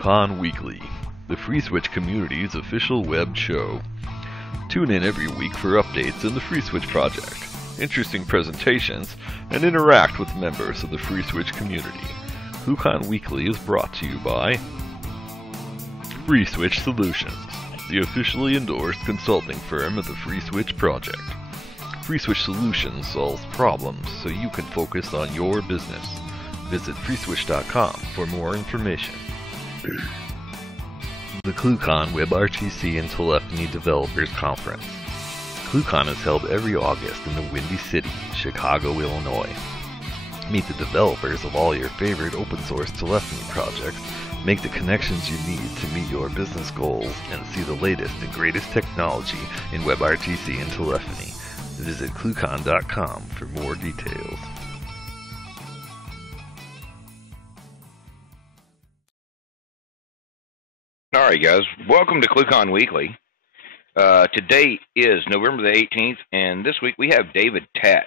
ClueCon Weekly, the FreeSwitch community's official web show. Tune in every week for updates in the FreeSwitch project, interesting presentations, and interact with members of the FreeSwitch community. ClueCon Weekly is brought to you by FreeSwitch Solutions, the officially endorsed consulting firm of the FreeSwitch project. FreeSwitch Solutions solves problems so you can focus on your business. Visit freeswitch.com for more information. The ClueCon WebRTC and Telephony Developers Conference. ClueCon is held every August in the Windy City, Chicago, Illinois. Meet the developers of all your favorite open source telephony projects, make the connections you need to meet your business goals, and see the latest and greatest technology in WebRTC and telephony. Visit ClueCon.com for more details. Alright guys, welcome to ClueCon Weekly. Today is November the 18th, and this week we have David Taht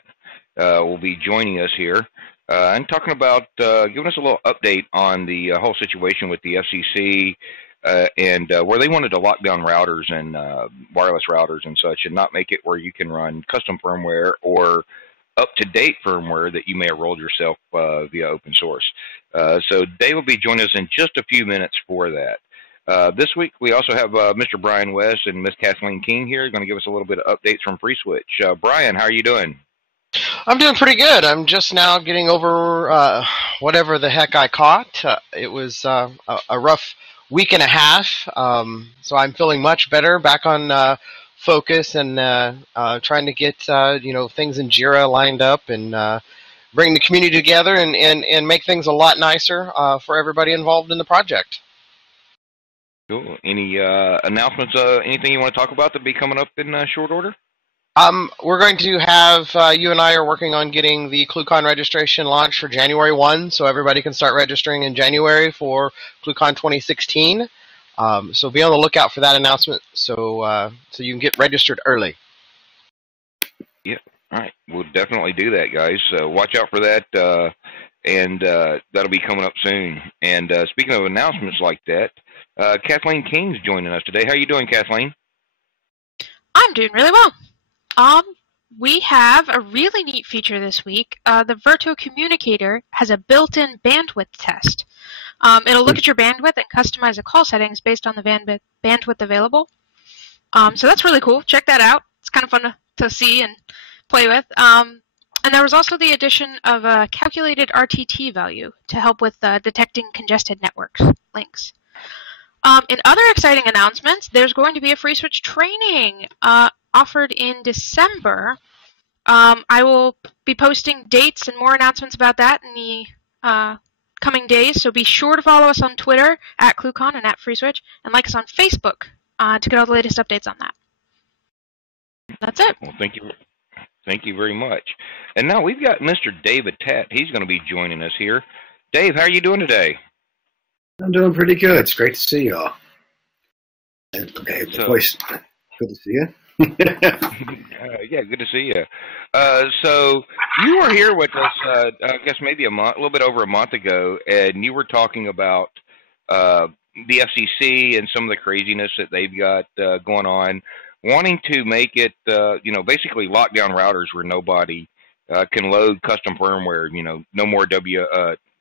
will be joining us here and talking about giving us a little update on the whole situation with the FCC and where they wanted to lock down routers and wireless routers and such, and not make it where you can run custom firmware or up-to-date firmware that you may have rolled yourself via open source. So Dave will be joining us in just a few minutes for that. This week we also have Mr. Brian West and Miss Kathleen King here, going to give us a little bit of updates from FreeSwitch. Brian, how are you doing? I'm doing pretty good. I'm just now getting over whatever the heck I caught. It was a rough week and a half, so I'm feeling much better, back on focus, and trying to get things in Jira lined up and bring the community together and make things a lot nicer for everybody involved in the project. Cool. Any announcements, anything you want to talk about that'll be coming up in short order? We're going to have, you and I are working on getting the ClueCon registration launched for January 1, so everybody can start registering in January for ClueCon 2016. So be on the lookout for that announcement so you can get registered early. Yeah, all right. We'll definitely do that, guys. Watch out for that, and that'll be coming up soon. And speaking of announcements like that, Kathleen King's joining us today. How are you doing, Kathleen? I'm doing really well. We have a really neat feature this week. The Virtual Communicator has a built-in bandwidth test. It'll look at your bandwidth and customize the call settings based on the bandwidth available. So that's really cool. Check that out. It's kind of fun to see and play with. And there was also the addition of a calculated RTT value to help with detecting congested network links. In other exciting announcements, there's going to be a FreeSwitch training offered in December. I will be posting dates and more announcements about that in the coming days, so be sure to follow us on Twitter at ClueCon and at FreeSwitch, and like us on Facebook to get all the latest updates on that. That's it. Well, thank you. Thank you very much. And now we've got Mr. David Taht. He's going to be joining us here. Dave, how are you doing today? I'm doing pretty good. It's great to see you all. Okay, the voice. Good to see you. Yeah, good to see you. So you were here with us, I guess maybe a little bit over a month ago, and you were talking about the FCC and some of the craziness that they've got going on, wanting to make it, basically lock down routers where nobody can load custom firmware. No more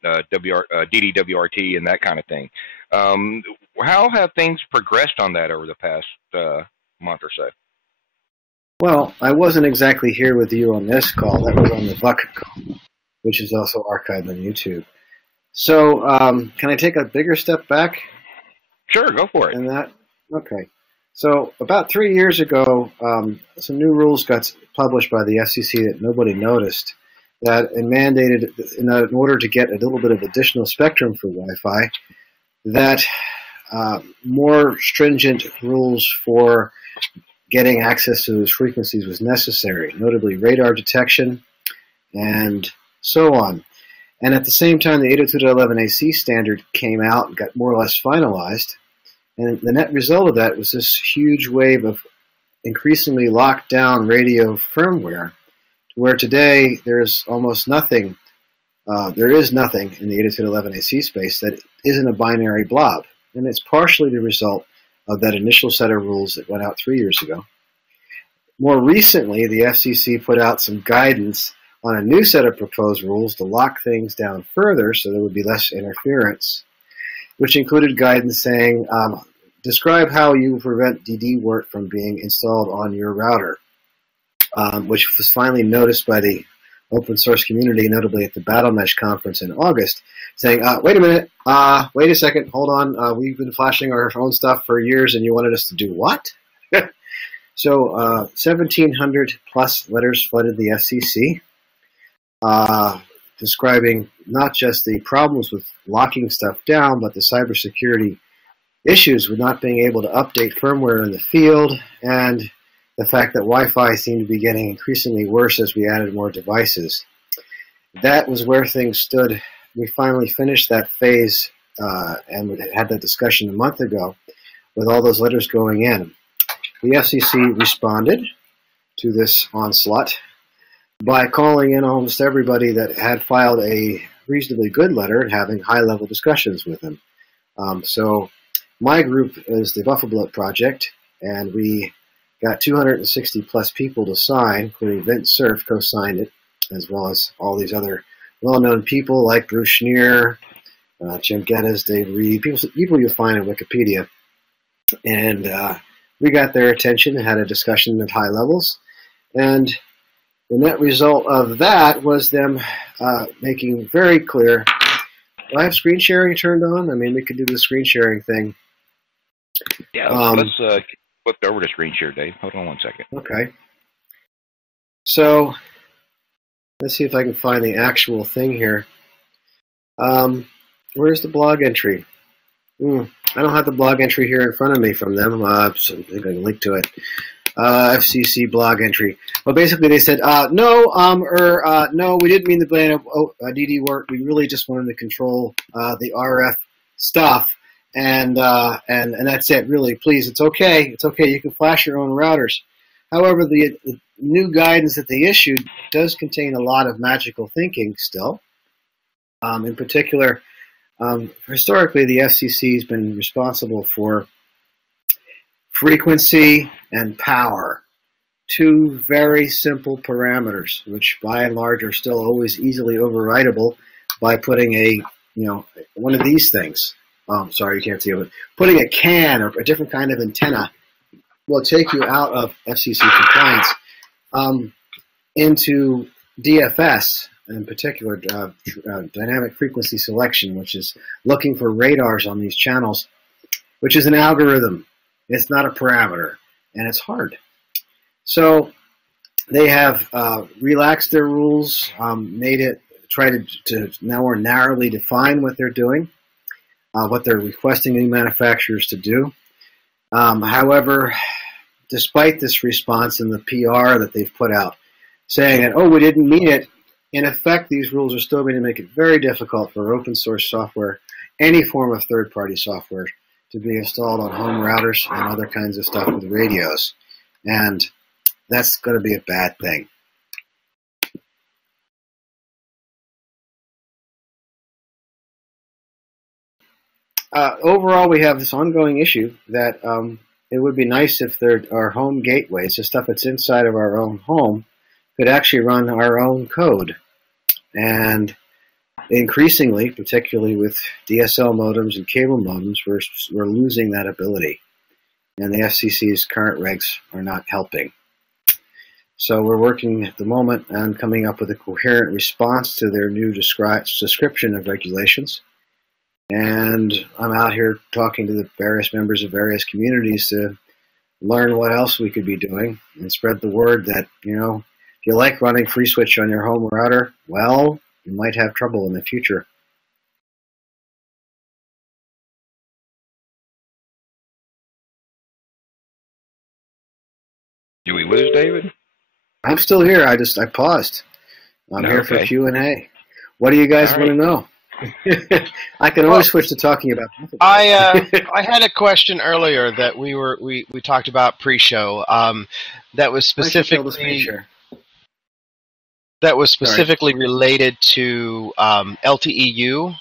DDWRT and that kind of thing. How have things progressed on that over the past month or so? Well, I wasn't exactly here with you on this call. That was on the Bucket call, which is also archived on YouTube. So can I take a bigger step back? Sure, go for it. And that, okay. So about 3 years ago, some new rules got published by the FCC that nobody noticed, that mandated, in order to get a little bit of additional spectrum for Wi-Fi, that more stringent rules for getting access to those frequencies was necessary, notably radar detection and so on. And at the same time, the 802.11ac standard came out and got more or less finalized. And the net result of that was this huge wave of increasingly locked down radio firmware, where today there's almost nothing, there is nothing in the 802.11ac space that isn't a binary blob. and it's partially the result of that initial set of rules that went out 3 years ago. More recently, the FCC put out some guidance on a new set of proposed rules to lock things down further so there would be less interference, which included guidance saying, describe how you prevent DD-wort from being installed on your router, which was finally noticed by the open source community, notably at the BattleMesh conference in August, saying, wait a minute, wait a second, hold on, we've been flashing our own stuff for years and you wanted us to do what? So 1,700 plus letters flooded the FCC, describing not just the problems with locking stuff down, but the cybersecurity issues with not being able to update firmware in the field, and the fact that Wi-Fi seemed to be getting increasingly worse as we added more devices. That was where things stood. We finally finished that phase, and we had that discussion a month ago with all those letters going in. The FCC responded to this onslaught by calling in almost everybody that had filed a reasonably good letter and having high-level discussions with them. So my group is the Buffalo Project, and we got 260 plus people to sign, including Vince Cerf co-signed it, as well as all these other well-known people like Bruce Schneer, Jim Geddes, Dave Reed, people you'll find in Wikipedia. And we got their attention and had a discussion at high levels. And the net result of that was them making very clear. Do I have screen sharing turned on? I mean, we could do the screen sharing thing. Yeah, let's flip over to screen share, Dave. Hold on one second. Okay. So let's see if I can find the actual thing here. Where's the blog entry? I don't have the blog entry here in front of me from them, so I think I can link to it. FCC blog entry. Well, basically they said, no, we didn't mean the ban of DD-wort. We really just wanted to control the RF stuff, and that's it, really. Please, it's okay. It's okay. You can flash your own routers. However, the new guidance that they issued does contain a lot of magical thinking still. In particular, historically, the FCC has been responsible for frequency and power, two very simple parameters, which by and large are still always easily overridable by putting one of these things. Sorry, you can't see it. Putting a CAN or a different kind of antenna will take you out of FCC compliance into DFS, in particular dynamic frequency selection, which is looking for radars on these channels, which is an algorithm. It's not a parameter, and it's hard. So they have relaxed their rules, tried to now more narrowly define what they're doing, what they're requesting new manufacturers to do. However, despite this response in the PR that they've put out, saying that, we didn't mean it, in effect, these rules are still going to make it very difficult for open source software, any form of third-party software, to be installed on home routers and other kinds of stuff with radios. And that's going to be a bad thing. Overall, we have this ongoing issue that it would be nice if our home gateways, the stuff that's inside of our own home, could actually run our own code. And increasingly, particularly with DSL modems and cable modems, we're losing that ability. And the FCC's current regs are not helping. So we're working at the moment on coming up with a coherent response to their new description of regulations. And I'm out here talking to the various members of various communities to learn what else we could be doing and spread the word that, if you like running FreeSwitch on your home router, well, you might have trouble in the future. Do we lose David? I'm still here. I paused. I'm here for Q&A. What do you guys want to know? I can always switch to talking about. I had a question earlier that we talked about pre-show. That was specifically related to LTEU.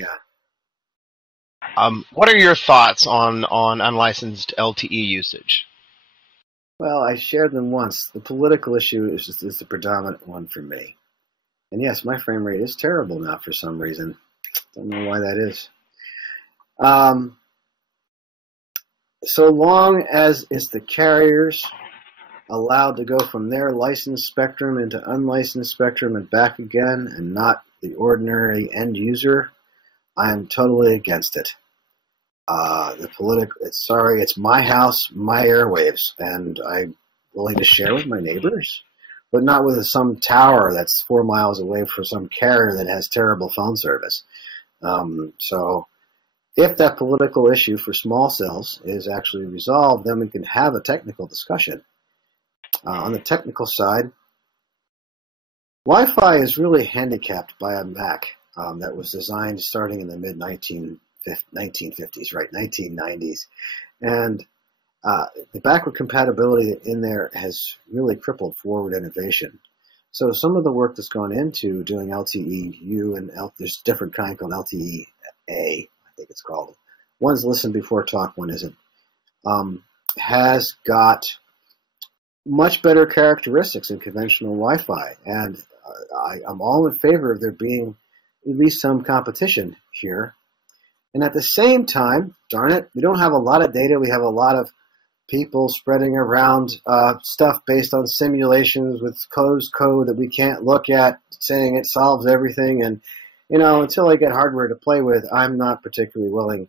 Yeah. What are your thoughts on unlicensed LTE usage? Well, I shared them once. The political issue is the predominant one for me. And yes, my frame rate is terrible now for some reason. Don't know why that is. So long as it's the carriers allowed to go from their licensed spectrum into unlicensed spectrum and back again, and not the ordinary end user, I'm totally against it. It's my house, my airwaves, and I'm willing to share with my neighbors, but not with some tower that's 4 miles away for some carrier that has terrible phone service. So if that political issue for small cells is actually resolved, then we can have a technical discussion. On the technical side, Wi-Fi is really handicapped by a Mac that was designed starting in the mid-1950s, right, 1990s. And the backward compatibility in there has really crippled forward innovation. So some of the work that's gone into doing LTE-U and there's a different kind called LTE-A, I think it's called. One's listen before talk, one isn't. Has got much better characteristics than conventional Wi-Fi, and I'm all in favor of there being at least some competition here. And at the same time, darn it, we don't have a lot of data. We have a lot of people spreading around stuff based on simulations with closed code that we can't look at, saying it solves everything. And until I get hardware to play with, I'm not particularly willing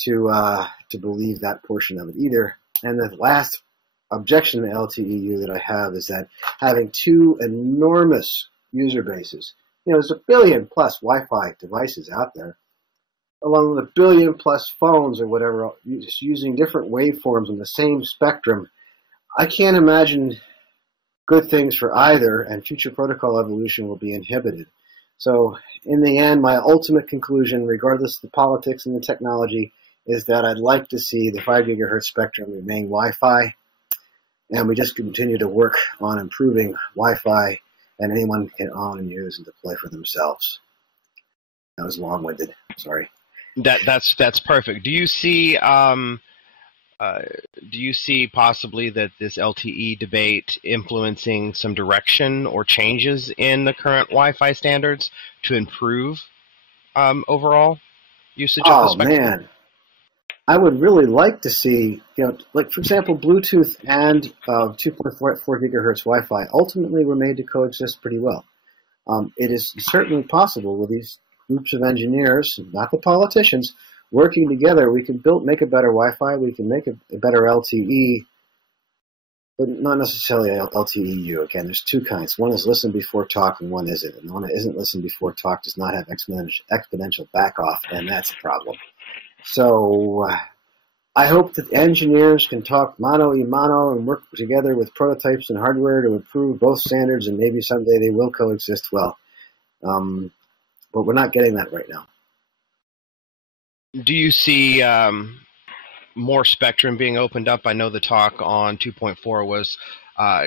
to believe that portion of it either. And the last objection to LTE-U that I have is that having two enormous user bases, there's 1 billion plus Wi-Fi devices out there, along with 1 billion plus phones or whatever, just using different waveforms on the same spectrum. I can't imagine good things for either, and future protocol evolution will be inhibited. So in the end, my ultimate conclusion, regardless of the politics and the technology, is that I'd like to see the 5 gigahertz spectrum remain Wi-Fi, and we just continue to work on improving Wi-Fi, and anyone can own and use and deploy for themselves. That was long-winded. Sorry. That's perfect. Do you see possibly that this LTE debate influencing some direction or changes in the current Wi-Fi standards to improve overall usage of the spectrum? Oh man, I would really like to see, like for example, Bluetooth and 2.4 gigahertz Wi-Fi ultimately were made to coexist pretty well. It is certainly possible with these groups of engineers, not the politicians, working together. We can make a better Wi-Fi. We can make a better LTE, but not necessarily LTE-U. Again, there's two kinds. One is listen before talk, and one isn't. And the one that isn't listen before talk does not have exponential back off, and that's a problem. So I hope that engineers can talk mano a mano and work together with prototypes and hardware to improve both standards, and maybe someday they will coexist well. But we're not getting that right now. Do you see more spectrum being opened up? I know the talk on 2.4 was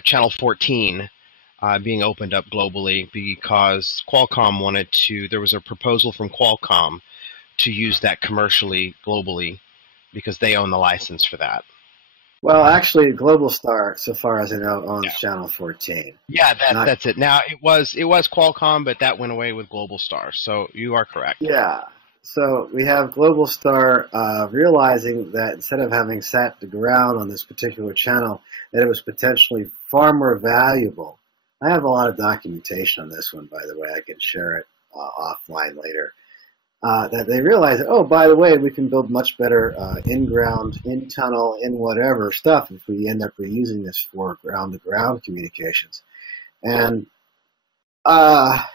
channel 14 being opened up globally because Qualcomm wanted to. There was a proposal from Qualcomm to use that commercially globally because they own the license for that. Well, actually, Global Star, so far as I know, owns channel 14. Yeah, that's it. Now it was Qualcomm, but that went away with Global Star. So you are correct. Yeah. So we have Global Star realizing that instead of having sat the ground on this particular channel, that it was potentially far more valuable. I have a lot of documentation on this one, by the way. I can share it offline later. That they realize that, oh, by the way, we can build much better in-ground, in-tunnel, in-whatever stuff if we end up reusing this for ground-to-ground communications. And I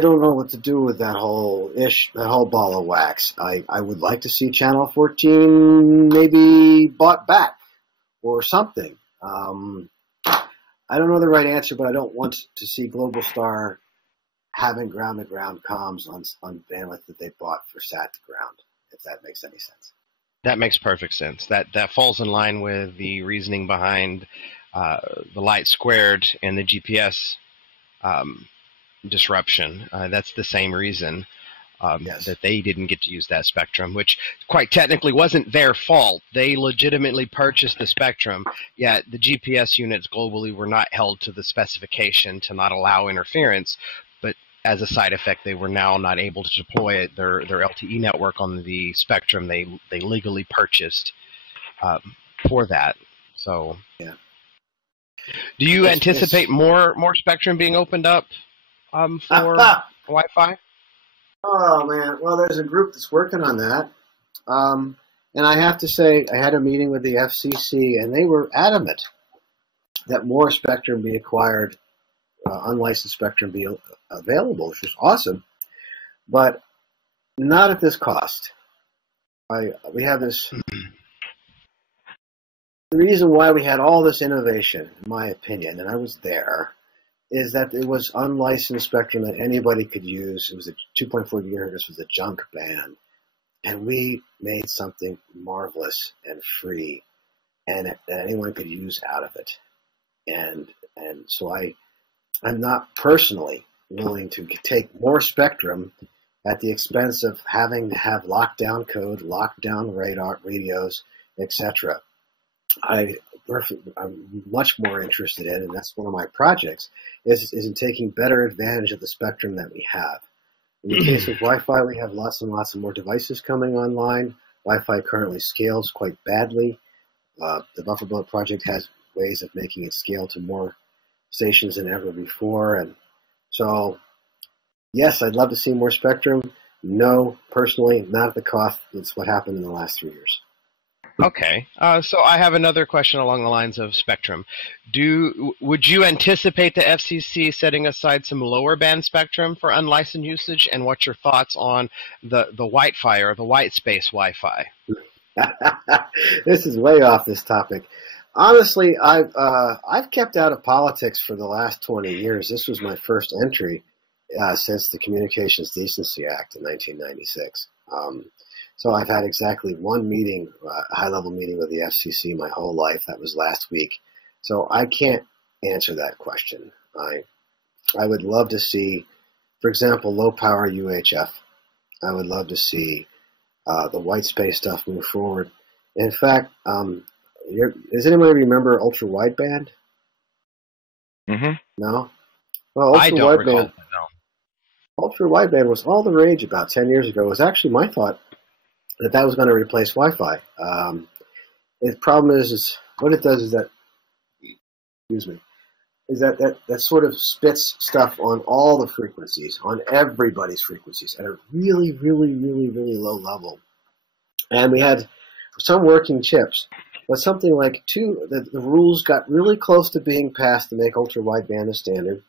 don't know what to do with that whole ball of wax. I would like to see Channel 14 maybe bought back or something. I don't know the right answer, but I don't want to see Global Star having ground-to-ground comms on bandwidth that they bought for sat-to-ground, if that makes any sense. That makes perfect sense. That falls in line with the reasoning behind the light squared and the GPS disruption. That's the same reason. Yes. that they didn't get to use that spectrum, which quite technically wasn't their fault. They legitimately purchased the spectrum, yet the GPS units globally were not held to the specification to not allow interference. But as a side effect, they were now not able to deploy their LTE network on the spectrum they legally purchased for that. So, yeah. Do you anticipate more spectrum being opened up for Wi-Fi? Oh man, well, there's a group that's working on that, and I have to say, I had a meeting with the FCC, and they were adamant that more spectrum be acquired, unlicensed spectrum be available, which is awesome, but not at this cost. We have this. The reason why we had all this innovation, in my opinion, and I was there, is that it was unlicensed spectrum that anybody could use. It was a 2.4 gigahertz was a junk band, and we made something marvelous and free, and that anyone could use out of it. And so I'm not personally willing to take more spectrum at the expense of having to have lockdown code, lockdown radar radios, etc. I'm much more interested in, and that's one of my projects, is in taking better advantage of the spectrum that we have. In the case of Wi-Fi, we have lots and lots of more devices coming online. Wi-Fi currently scales quite badly. The Buffer Bloat project has ways of making it scale to more stations than ever before. And so, yes, I'd love to see more spectrum. No, personally, not at the cost. That's what happened in the last 3 years. Okay, so I have another question along the lines of spectrum. Would you anticipate the FCC setting aside some lower band spectrum for unlicensed usage, and what's your thoughts on the Wi-Fi or the white space Wi-Fi? This is way off this topic. Honestly, I've kept out of politics for the last 20 years. This was my first entry since the Communications Decency Act in 1996. So I've had exactly one meeting, a high-level meeting with the FCC my whole life. That was last week. So I can't answer that question. I would love to see, for example, low-power UHF. I would love to see the white space stuff move forward. In fact, does anybody remember ultra-wideband? Mm-hmm. No? Well, I don't recall that, no. Ultra-wideband was all the rage about 10 years ago. It was actually my thought that was going to replace Wi-Fi. The problem is what it does is that, that sort of spits stuff on all the frequencies, on everybody's frequencies at a really, really, really, really low level. And we had some working chips, but something like the rules got really close to being passed to make ultra-wideband a standard.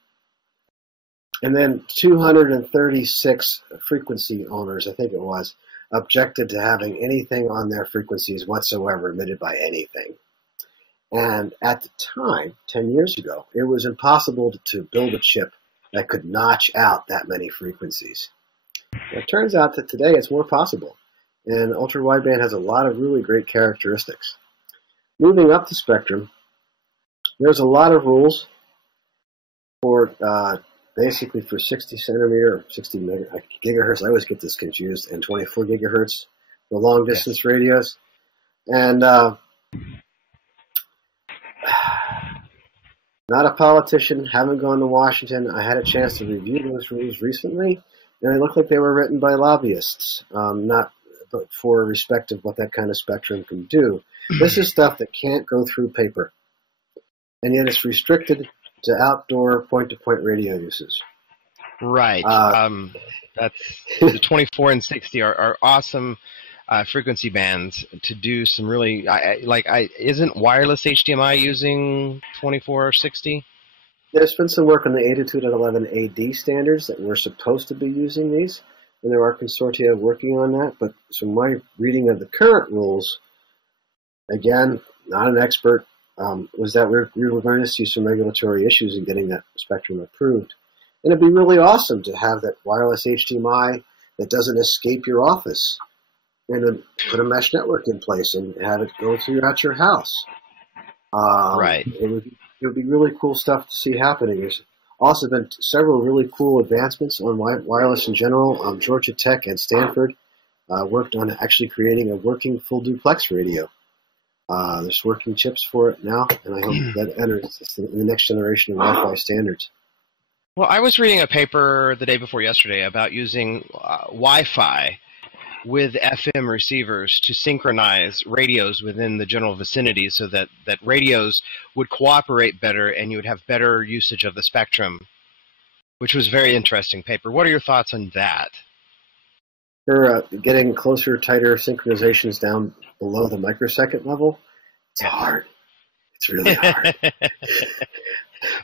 And then 236 frequency owners, I think it was, objected to having anything on their frequencies whatsoever emitted by anything. And at the time, 10 years ago, it was impossible to build a chip that could notch out that many frequencies. It turns out that today it's more possible, and ultra-wideband has a lot of really great characteristics. Moving up the spectrum, there's a lot of rules for basically for 60 centimeter or 60 gigahertz. I always get this confused, and 24 gigahertz for long distance radios. And not a politician, haven't gone to Washington. I had a chance to review those rules recently, and they look like they were written by lobbyists, not for respect of what that kind of spectrum can do. This is stuff that can't go through paper, and yet it's restricted to outdoor point-to-point radio uses. Right. That's the 24 and 60 are awesome frequency bands to do some really isn't wireless HDMI using 24 or 60? There's been some work on the 802.11 AD standards that we're supposed to be using these, and there are consortia working on that. But from my reading of the current rules, again, not an expert, was that we were going to see some regulatory issues in getting that spectrum approved. And it'd be really awesome to have that wireless HDMI that doesn't escape your office, and then put a mesh network in place and have it go throughout your house. Right. It would be really cool stuff to see happening. There's Also been several really cool advancements on wireless in general. Georgia Tech and Stanford worked on actually creating a working full duplex radio. There's working chips for it now, and I hope that enters the next generation of Wi-Fi standards. Well, I was reading a paper the day before yesterday about using Wi-Fi with FM receivers to synchronize radios within the general vicinity so that radios would cooperate better and you would have better usage of the spectrum, which was a very interesting paper. What are your thoughts on that? For getting closer, tighter synchronizations down below the microsecond level, it's hard. It's really hard.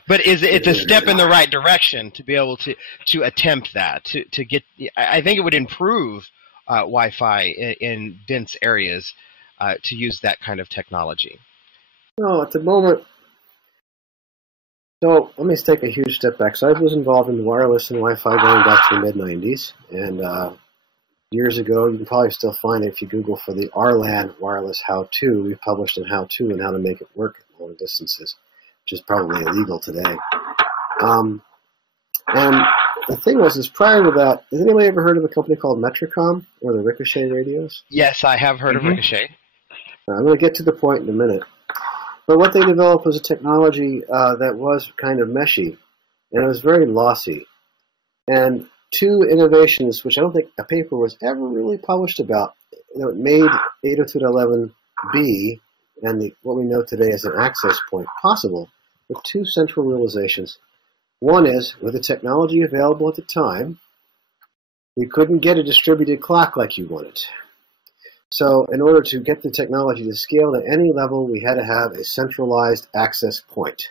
But it's a step in the right direction to be able to attempt that, to get. I think it would improve Wi-Fi in dense areas to use that kind of technology. No, at the moment. So let me take a huge step back. So I was involved in wireless and Wi-Fi going back to the mid-'90s, and years ago, you can probably still find it if you Google for the RLAN wireless how-to. We published a how-to on how to make it work at long distances, which is probably illegal today. And the thing was, prior to that, has anybody ever heard of a company called Metricom or the Ricochet radios? Yes, I have heard of Ricochet. I'm going to get to the point in a minute. But what they developed was a technology that was kind of meshy, and it was very lossy. And two innovations, which I don't think a paper was ever really published about, that made 802.11b and what we know today as an access point possible, with two central realizations. One is, with the technology available at the time, we couldn't get a distributed clock like you wanted. So in order to get the technology to scale at any level, we had to have a centralized access point.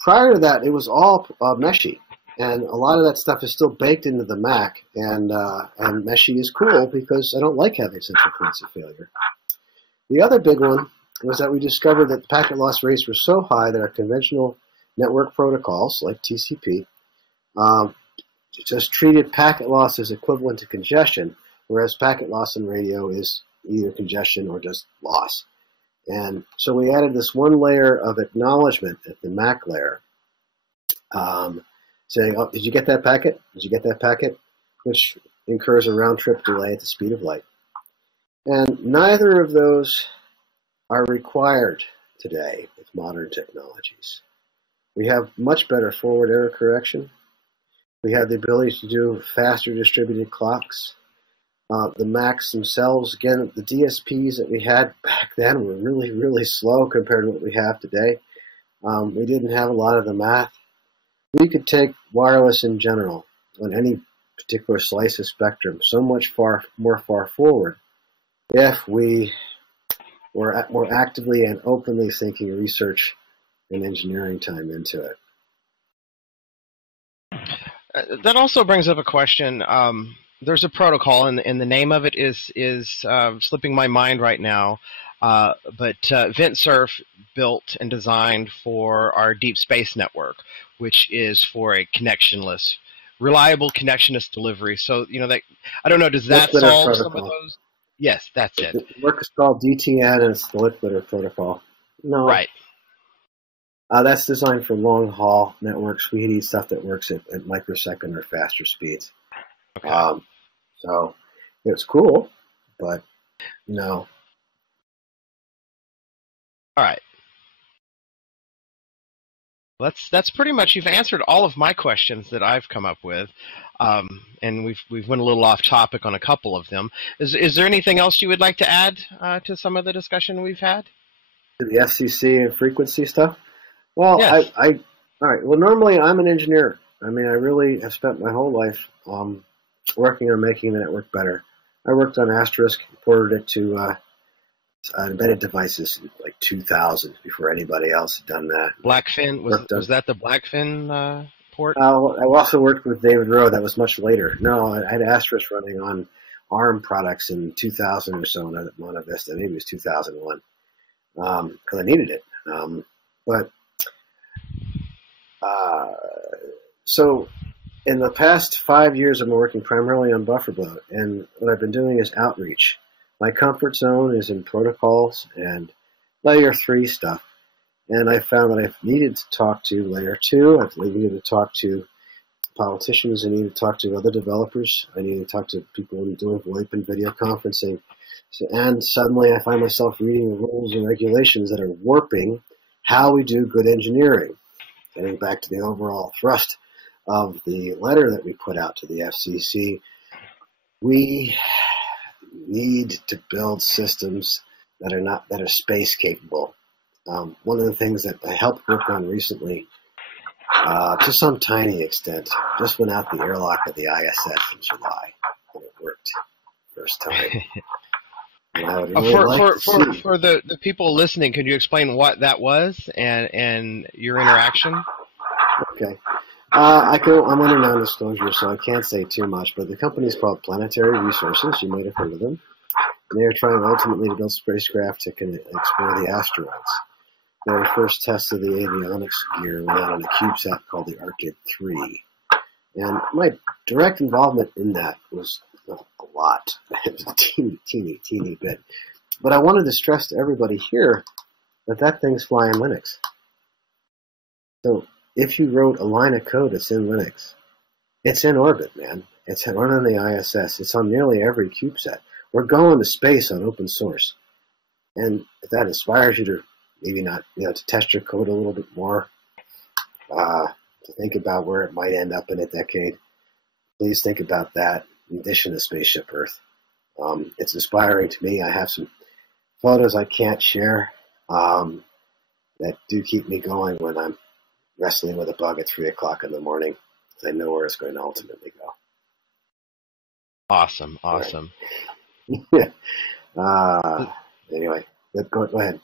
Prior to that, it was all meshy. And a lot of that stuff is still baked into the Mac, and meshy is cool because I don't like having central points of failure. The other big one was that we discovered that the packet loss rates were so high that our conventional network protocols, like TCP, just treated packet loss as equivalent to congestion, whereas packet loss in radio is either congestion or just loss. And so we added this one layer of acknowledgement at the MAC layer, saying, oh, did you get that packet? Did you get that packet? Which incurs a round-trip delay at the speed of light. And neither of those are required today with modern technologies. We have much better forward error correction. We have the ability to do faster distributed clocks. The Macs themselves, again, the DSPs that we had back then were really, really slow compared to what we have today. We didn't have a lot of the math. We could take wireless in general on any particular slice of spectrum so much more far forward if we were more actively and openly sinking research and engineering time into it. That also brings up a question. There's a protocol, and the name of it is slipping my mind right now. But VentSurf built and designed for our deep space network, which is for a connectionless, reliable connectionless delivery. So, that I don't know, does that solve some of those? Yes, that's it. The work is called DTN, and it's the Liquider protocol. No. Right. That's designed for long-haul networks. We need stuff that works at microsecond or faster speeds. Okay. So it's cool, but no. All right. That's pretty much, you've answered all of my questions that I've come up with, and we've went a little off topic on a couple of them. Is there anything else you would like to add to some of the discussion we've had? The FCC and frequency stuff. Well, yes. All right. Well, normally I'm an engineer. I mean, I really have spent my whole life working on making the network better. I worked on Asterisk, ported it to embedded devices in like 2000 before anybody else had done that. Blackfin, was that the Blackfin port? I also worked with David Rowe. That was much later. No, I had Asterisk running on ARM products in 2000 or so in Monta Vista. Maybe it was 2001 because I needed it. So in the past 5 years, I've been working primarily on buffer-bloat, and what I've been doing is outreach. My comfort zone is in protocols and layer 3 stuff. And I found that I needed to talk to Layer 2. I needed to talk to politicians. I needed to talk to other developers. I needed to talk to people doing VoIP and video conferencing. And suddenly I find myself reading the rules and regulations that are warping how we do good engineering. Getting back to the overall thrust of the letter that we put out to the FCC, we need to build systems that are space capable. One of the things that I helped work on recently, to some tiny extent, just went out the airlock of the ISS in July, and it worked first time. And I would really for the people listening, could you explain what that was and your interaction? Okay. I'm under non-disclosure, so I can't say too much, but the company is called Planetary Resources. You might have heard of them. They are trying ultimately to build spacecraft that can explore the asteroids. Their first test of the avionics gear went out on a CubeSat called the Arctic 3. And my direct involvement in that was a lot. It was a teeny bit. But I wanted to stress to everybody here that thing's flying Linux. So if you wrote a line of code that's in Linux, it's in orbit, man. It's running the ISS. It's on nearly every CubeSat. We're going to space on open source. And if that inspires you to maybe not, to test your code a little bit more, to think about where it might end up in a decade, please think about that in addition to Spaceship Earth. It's inspiring to me. I have some photos I can't share that do keep me going when I'm wrestling with a bug at 3 o'clock in the morning. I know where it's going to ultimately go. Awesome. Right. Anyway, go ahead.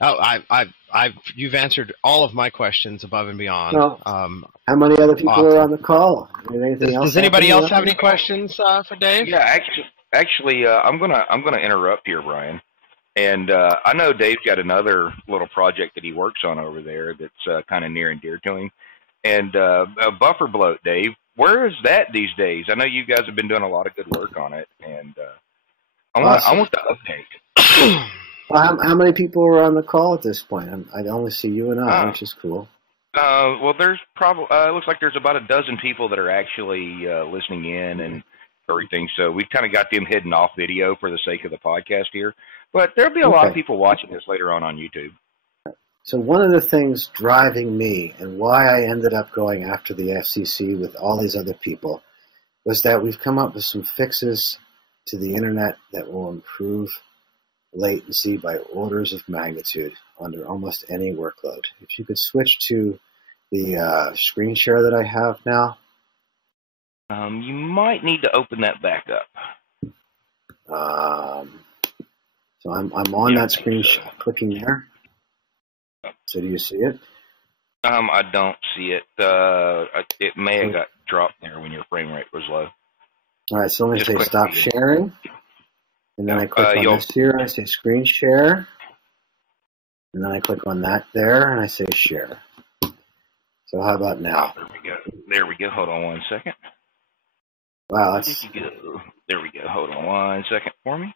Oh, you've answered all of my questions above and beyond. Well, how many other people are on the call? Does anybody else have any questions for Dave? Yeah, actually, I'm gonna interrupt here, Brian. And I know Dave's got another little project that he works on over there that's kind of near and dear to him. And buffer bloat, Dave, where is that these days? I know you guys have been doing a lot of good work on it, and I want the update. Well, how many people are on the call at this point? I only see you and I, which is cool. Well, there's probably it looks like there's about a dozen people that are actually listening in and everything. So we've kind of got them hidden off video for the sake of the podcast here. But there'll be a lot of people watching this later on YouTube. So one of the things driving me and why I ended up going after the FCC with all these other people was that we've come up with some fixes to the internet that will improve latency by orders of magnitude under almost any workload. If you could switch to the screen share that I have now. You might need to open that back up. So I'm on that screen, clicking there. So do you see it? I don't see it. It may have got dropped there when your frame rate was low. All right, so let me say stop sharing. And then I click on this here, and I say screen share. And then I click on that there, and I say share. So how about now? There we go. Hold on 1 second. Wow, that's... There we go. Hold on 1 second for me.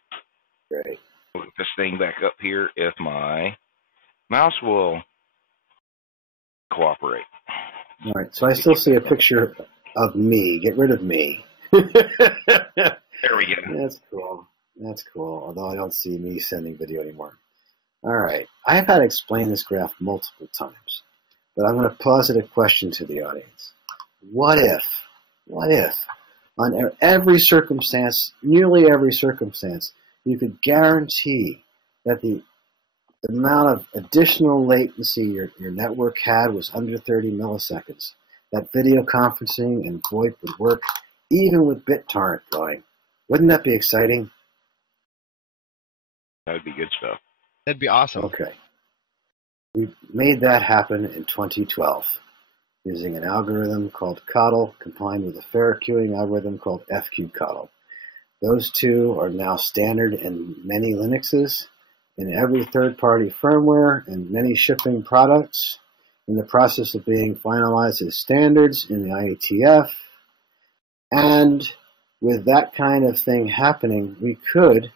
Great. Put this thing back up here if my mouse will cooperate. All right, so I still see a picture of me. Get rid of me. There we go. That's cool. That's cool, although I don't see me sending video anymore. All right. I've had to explain this graph multiple times, but I'm going to posit a question to the audience. What if, on every circumstance, nearly every circumstance, you could guarantee that the amount of additional latency your network had was under 30 milliseconds, that video conferencing and VoIP would work even with BitTorrent going? Wouldn't that be exciting? That would be good stuff. That'd be awesome. Okay. We made that happen in 2012 using an algorithm called CODL combined with a fair queuing algorithm called FQCODL. Those two are now standard in many Linuxes, in every third-party firmware, and many shipping products, in the process of being finalized as standards in the IETF. And with that kind of thing happening, we could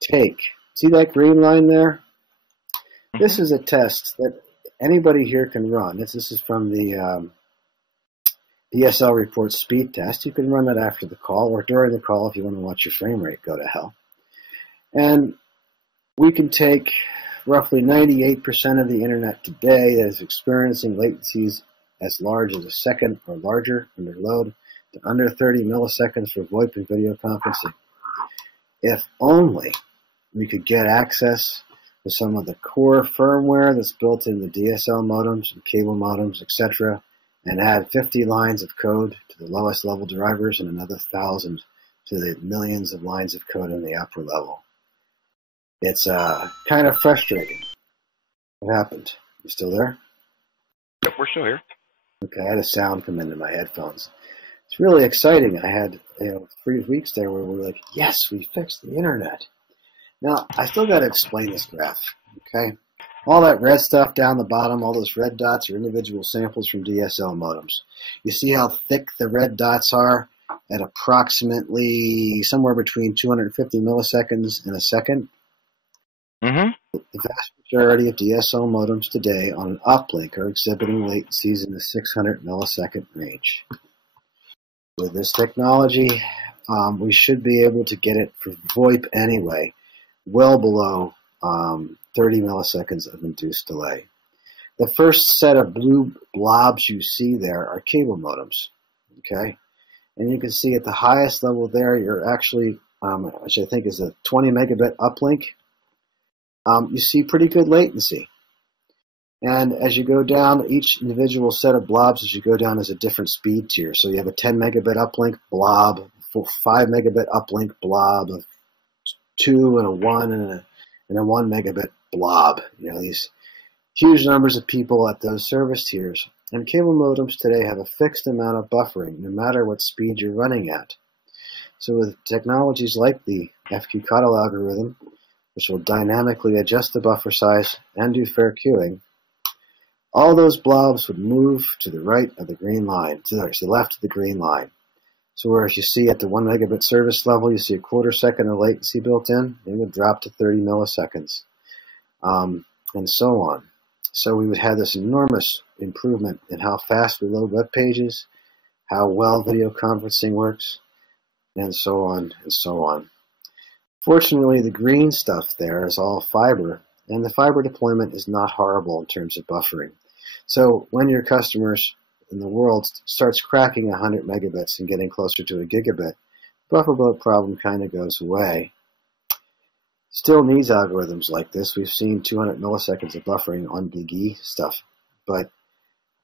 take, see that green line there? This is a test that anybody here can run. This is from the DSL report speed test. You can run it after the call or during the call if you want to watch your frame rate go to hell. And we can take roughly 98% of the internet today that is experiencing latencies as large as a second or larger under load to under 30 milliseconds for VoIP and video conferencing. If only we could get access to some of the core firmware that's built in the DSL modems and cable modems, etc., and add 50 lines of code to the lowest level drivers and another 1,000 to the millions of lines of code in the upper level. It's kind of frustrating. What happened? You still there? Yep, we're still here. Okay, I had a sound come into my headphones. It's really exciting. I had 3 weeks there where we were like, yes, we fixed the internet. Now, I still got to explain this graph, okay? All that red stuff down the bottom, all those red dots are individual samples from DSL modems. You see how thick the red dots are at approximately somewhere between 250 milliseconds and a second? Mm-hmm. The vast majority of DSL modems today on an uplink are exhibiting latencies in the 600 millisecond range. With this technology, we should be able to get it for VoIP anyway, well below 30 milliseconds of induced delay. The first set of blue blobs you see there are cable modems, okay? And you can see at the highest level there, you're actually, which I think is a 20 megabit uplink, you see pretty good latency. And as you go down, each individual set of blobs as you go down is a different speed tier. So you have a 10 megabit uplink blob, 5 megabit uplink blob, a 2 and a 1 and a 1 megabit blob. These huge numbers of people at those service tiers. And cable modems today have a fixed amount of buffering, no matter what speed you're running at. So with technologies like the FQ-Cottle algorithm, which will dynamically adjust the buffer size and do fair queuing, all those blobs would move to the right of the green line, to the left of the green line. So whereas you see at the 1 megabit service level, you see a quarter second of latency built in, it would drop to 30 milliseconds, and so on. So we would have this enormous improvement in how fast we load web pages, how well video conferencing works, and so on and so on. Fortunately, the green stuff there is all fiber, and the fiber deployment is not horrible in terms of buffering. So when your customers in the world starts cracking 100 megabits and getting closer to a gigabit, buffer bloat problem kind of goes away. Still needs algorithms like this. We've seen 200 milliseconds of buffering on GigE stuff, but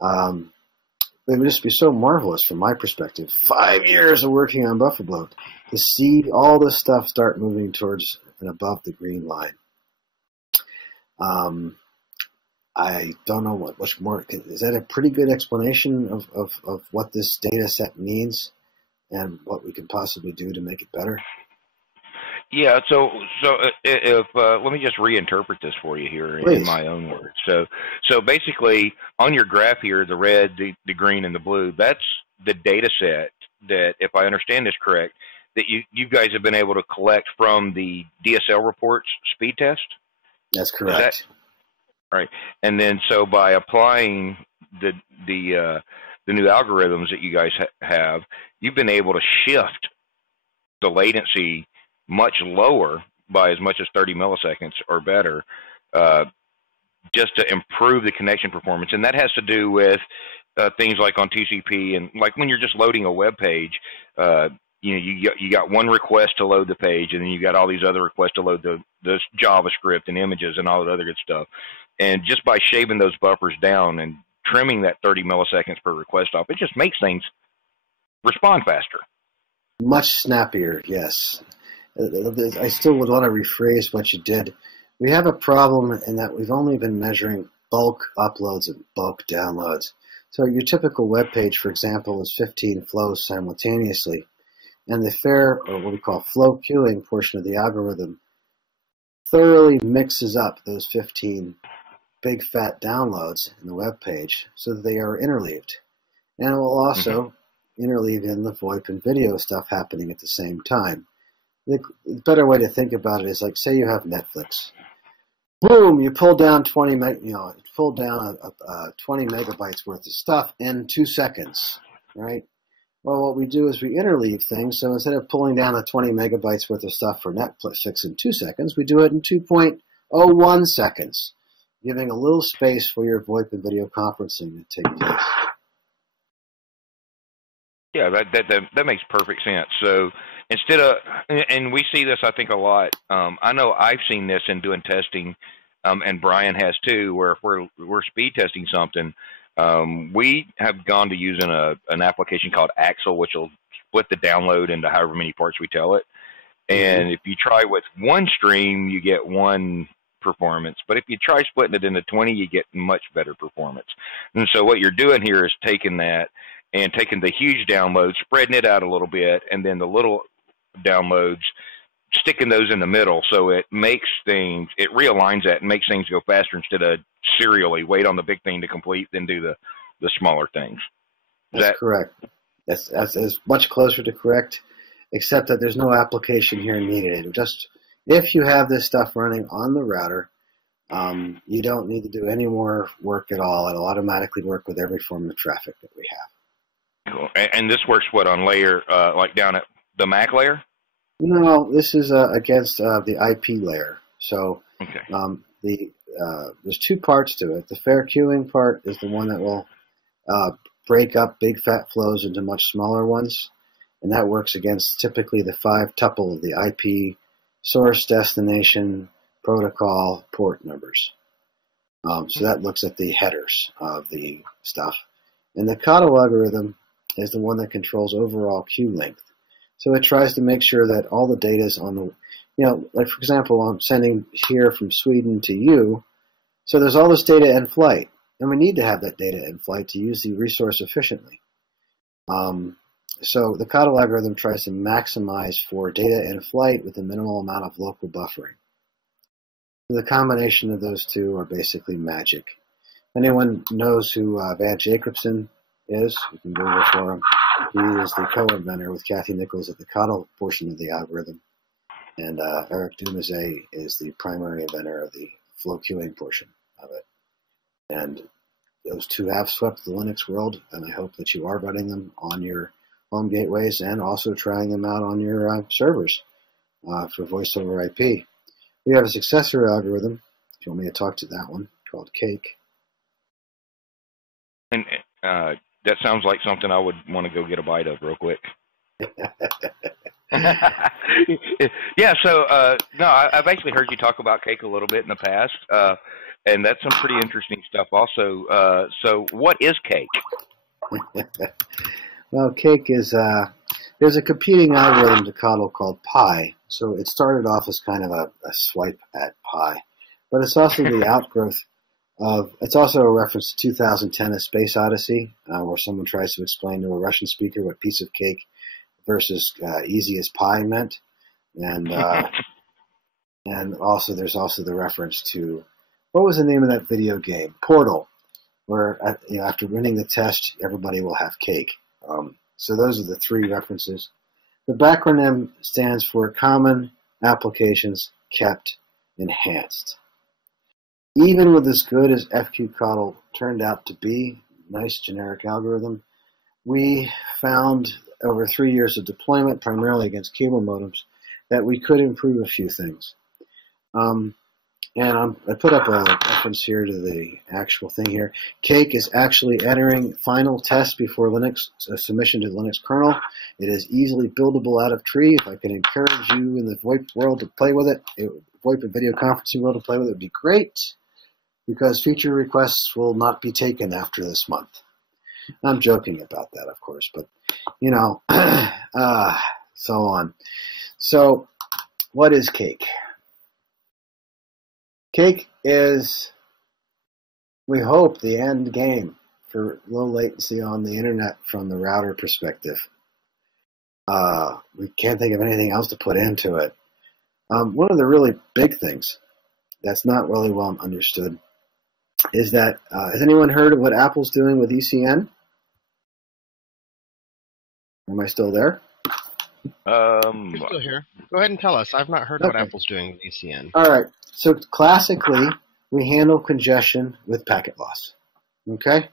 it would just be so marvelous from my perspective. 5 years of working on buffer bloat to see all this stuff start moving towards and above the green line. I don't know what much more. Is that a pretty good explanation of what this data set means and what we can possibly do to make it better? Yeah, so if let me just reinterpret this for you here Please. In my own words. So basically, on your graph here, the red, the green, and the blue, that's the data set that, if I understand this correct, that you guys have been able to collect from the DSL reports speed test? That's correct. Right, and then so by applying the new algorithms that you guys have, you've been able to shift the latency much lower by as much as 30 milliseconds or better, just to improve the connection performance. And that has to do with things like on TCP, and like when you're just loading a web page, you got one request to load the page, and then you got all these other requests to load the JavaScript and images and all that other good stuff. And just by shaving those buffers down and trimming that 30 milliseconds per request off, it just makes things respond faster. Much snappier, yes. I still would want to rephrase what you did. We have a problem in that we've only been measuring bulk uploads and bulk downloads. So your typical web page, for example, is 15 flows simultaneously. And the fair, or what we call flow queuing portion of the algorithm, thoroughly mixes up those 15 big fat downloads in the web page so that they are interleaved. And it will also interleave in the VoIP and video stuff happening at the same time. The better way to think about it is like, say you have Netflix. boom, you pull down 20 megabytes worth of stuff in 2 seconds, right? Well, what we do is we interleave things. So instead of pulling down the 20 megabytes worth of stuff for Netflix in 2 seconds, we do it in 2.01 seconds, giving a little space for your VoIP and video conferencing to take place. Yeah, that makes perfect sense. So instead of, and we see this, I think, a lot. I know I've seen this in doing testing, and Brian has too, where if we're speed testing something, we have gone to using an application called Axle, which will split the download into however many parts we tell it. And if you try with one stream, you get one performance. But if you try splitting it into 20, you get much better performance. And so what you're doing here is taking that and taking the huge downloads, spreading it out a little bit, and then the little downloads, sticking those in the middle, so it makes things, it realigns that and makes things go faster instead of serially wait on the big thing to complete, then do the smaller things. That's correct. That's much closer to correct, except that there's no application here needed. Just if you have this stuff running on the router, you don't need to do any more work at all. It'll automatically work with every form of traffic that we have. Cool. And this works what, on layer, like down at the MAC layer? No, this is against the IP layer. So okay. There's two parts to it. The fair queuing part is the one that will break up big fat flows into much smaller ones, and that works against typically the 5-tuple of the IP source, destination, protocol, port numbers. So that looks at the headers of the stuff. And the Cottle algorithm is the one that controls overall queue length. So it tries to make sure that all the data is on the, like for example, I'm sending here from Sweden to you. So there's all this data in flight, and we need to have that data in flight to use the resource efficiently. So the Cottle algorithm tries to maximize for data in flight with a minimal amount of local buffering. The combination of those two are basically magic. Anyone knows who Van Jacobson is? You can Google for him. He is the co-inventor with Kathy Nichols at the Cottle portion of the algorithm. And Eric Dumazet is the primary inventor of the flow queuing portion of it. And those two have swept the Linux world, and I hope that you are running them on your home gateways and also trying them out on your servers for voice over IP. We have a successor algorithm, if you want me to talk to that one, called Cake. And that sounds like something I would want to go get a bite of real quick. Yeah, so no, I've actually heard you talk about Cake a little bit in the past, and that's some pretty interesting stuff also. So what is Cake? Well, Cake is, there's a competing algorithm to Cottle called Pi. So it started off as kind of a swipe at Pi. But it's also the outgrowth of, it's also a reference to 2010 A Space Odyssey, where someone tries to explain to a Russian speaker what piece of cake versus easy as pie meant. And and also there's also the reference to, what was the name of that video game? Portal, where after winning the test, everybody will have cake. So those are the three references. The backronym stands for Common Applications Kept Enhanced. Even with as good as FQCoddle turned out to be, nice generic algorithm, we found over 3 years of deployment, primarily against cable modems, that we could improve a few things. And I put up a reference here to the actual thing here. Cake is actually entering final test before Linux submission to the Linux kernel. It is easily buildable out of tree. If I could encourage you in the VoIP world to play with it, VoIP and video conferencing world to play with it would be great, because future requests will not be taken after this month. I'm joking about that, of course, but, so on. So, what is Cake? Cake is, we hope, the end game for low latency on the internet from the router perspective. We can't think of anything else to put into it. One of the really big things that's not really well understood is that, has anyone heard of what Apple's doing with ECN? Am I still there? You're still here. Go ahead and tell us. I've not heard what Apple's doing with ECN. All right. So classically, we handle congestion with packet loss. Okay?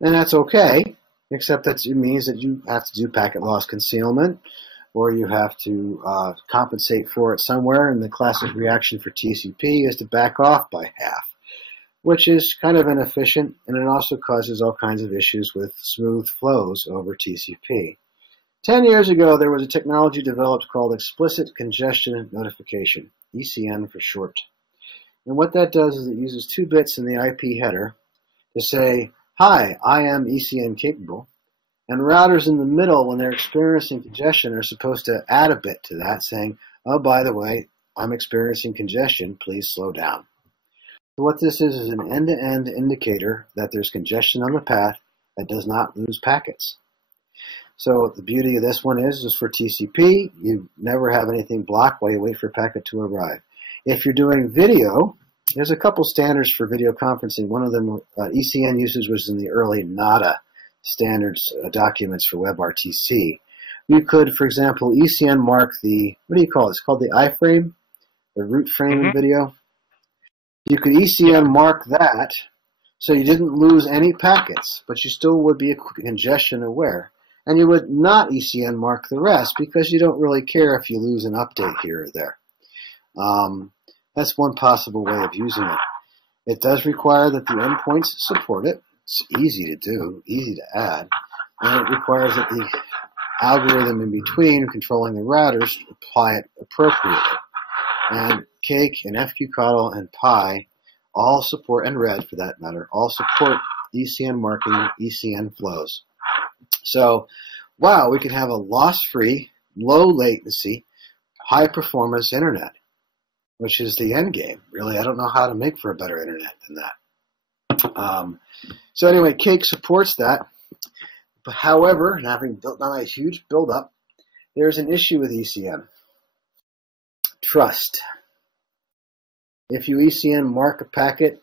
And that's okay, except that it means that you have to do packet loss concealment, or you have to compensate for it somewhere, and the classic reaction for TCP is to back off by half, which is kind of inefficient, and it also causes all kinds of issues with smooth flows over TCP. 10 years ago, there was a technology developed called Explicit Congestion Notification, ECN for short. And what that does is it uses 2 bits in the IP header to say, hi, I am ECN capable. And routers in the middle, when they're experiencing congestion, are supposed to add a bit to that, saying, oh, by the way, I'm experiencing congestion, please slow down. So what this is an end-to-end indicator that there's congestion on the path that does not lose packets. So the beauty of this one is for TCP, you never have anything blocked while you wait for a packet to arrive. If you're doing video, there's a couple standards for video conferencing. One of them, ECN usage, was in the early NADA standards documents for WebRTC. You could, for example, ECN mark the, what do you call it? It's called the iframe, the root frame in video. You could ECN mark that so you didn't lose any packets, but you still would be congestion aware. And you would not ECN mark the rest because you don't really care if you lose an update here or there. That's one possible way of using it. It does require that the endpoints support it. It's easy to do, easy to add, and it requires that the algorithm in between controlling the routers apply it appropriately. And Cake and FQCODL and Pi all support, and Red for that matter, all support ECN marking, ECN flows. So, wow, we can have a loss-free, low latency, high performance internet, which is the end game. Really, I don't know how to make for a better internet than that. So anyway, Cake supports that. But however, having built on a huge build-up, there's an issue with ECN. Trust. If you ECN mark a packet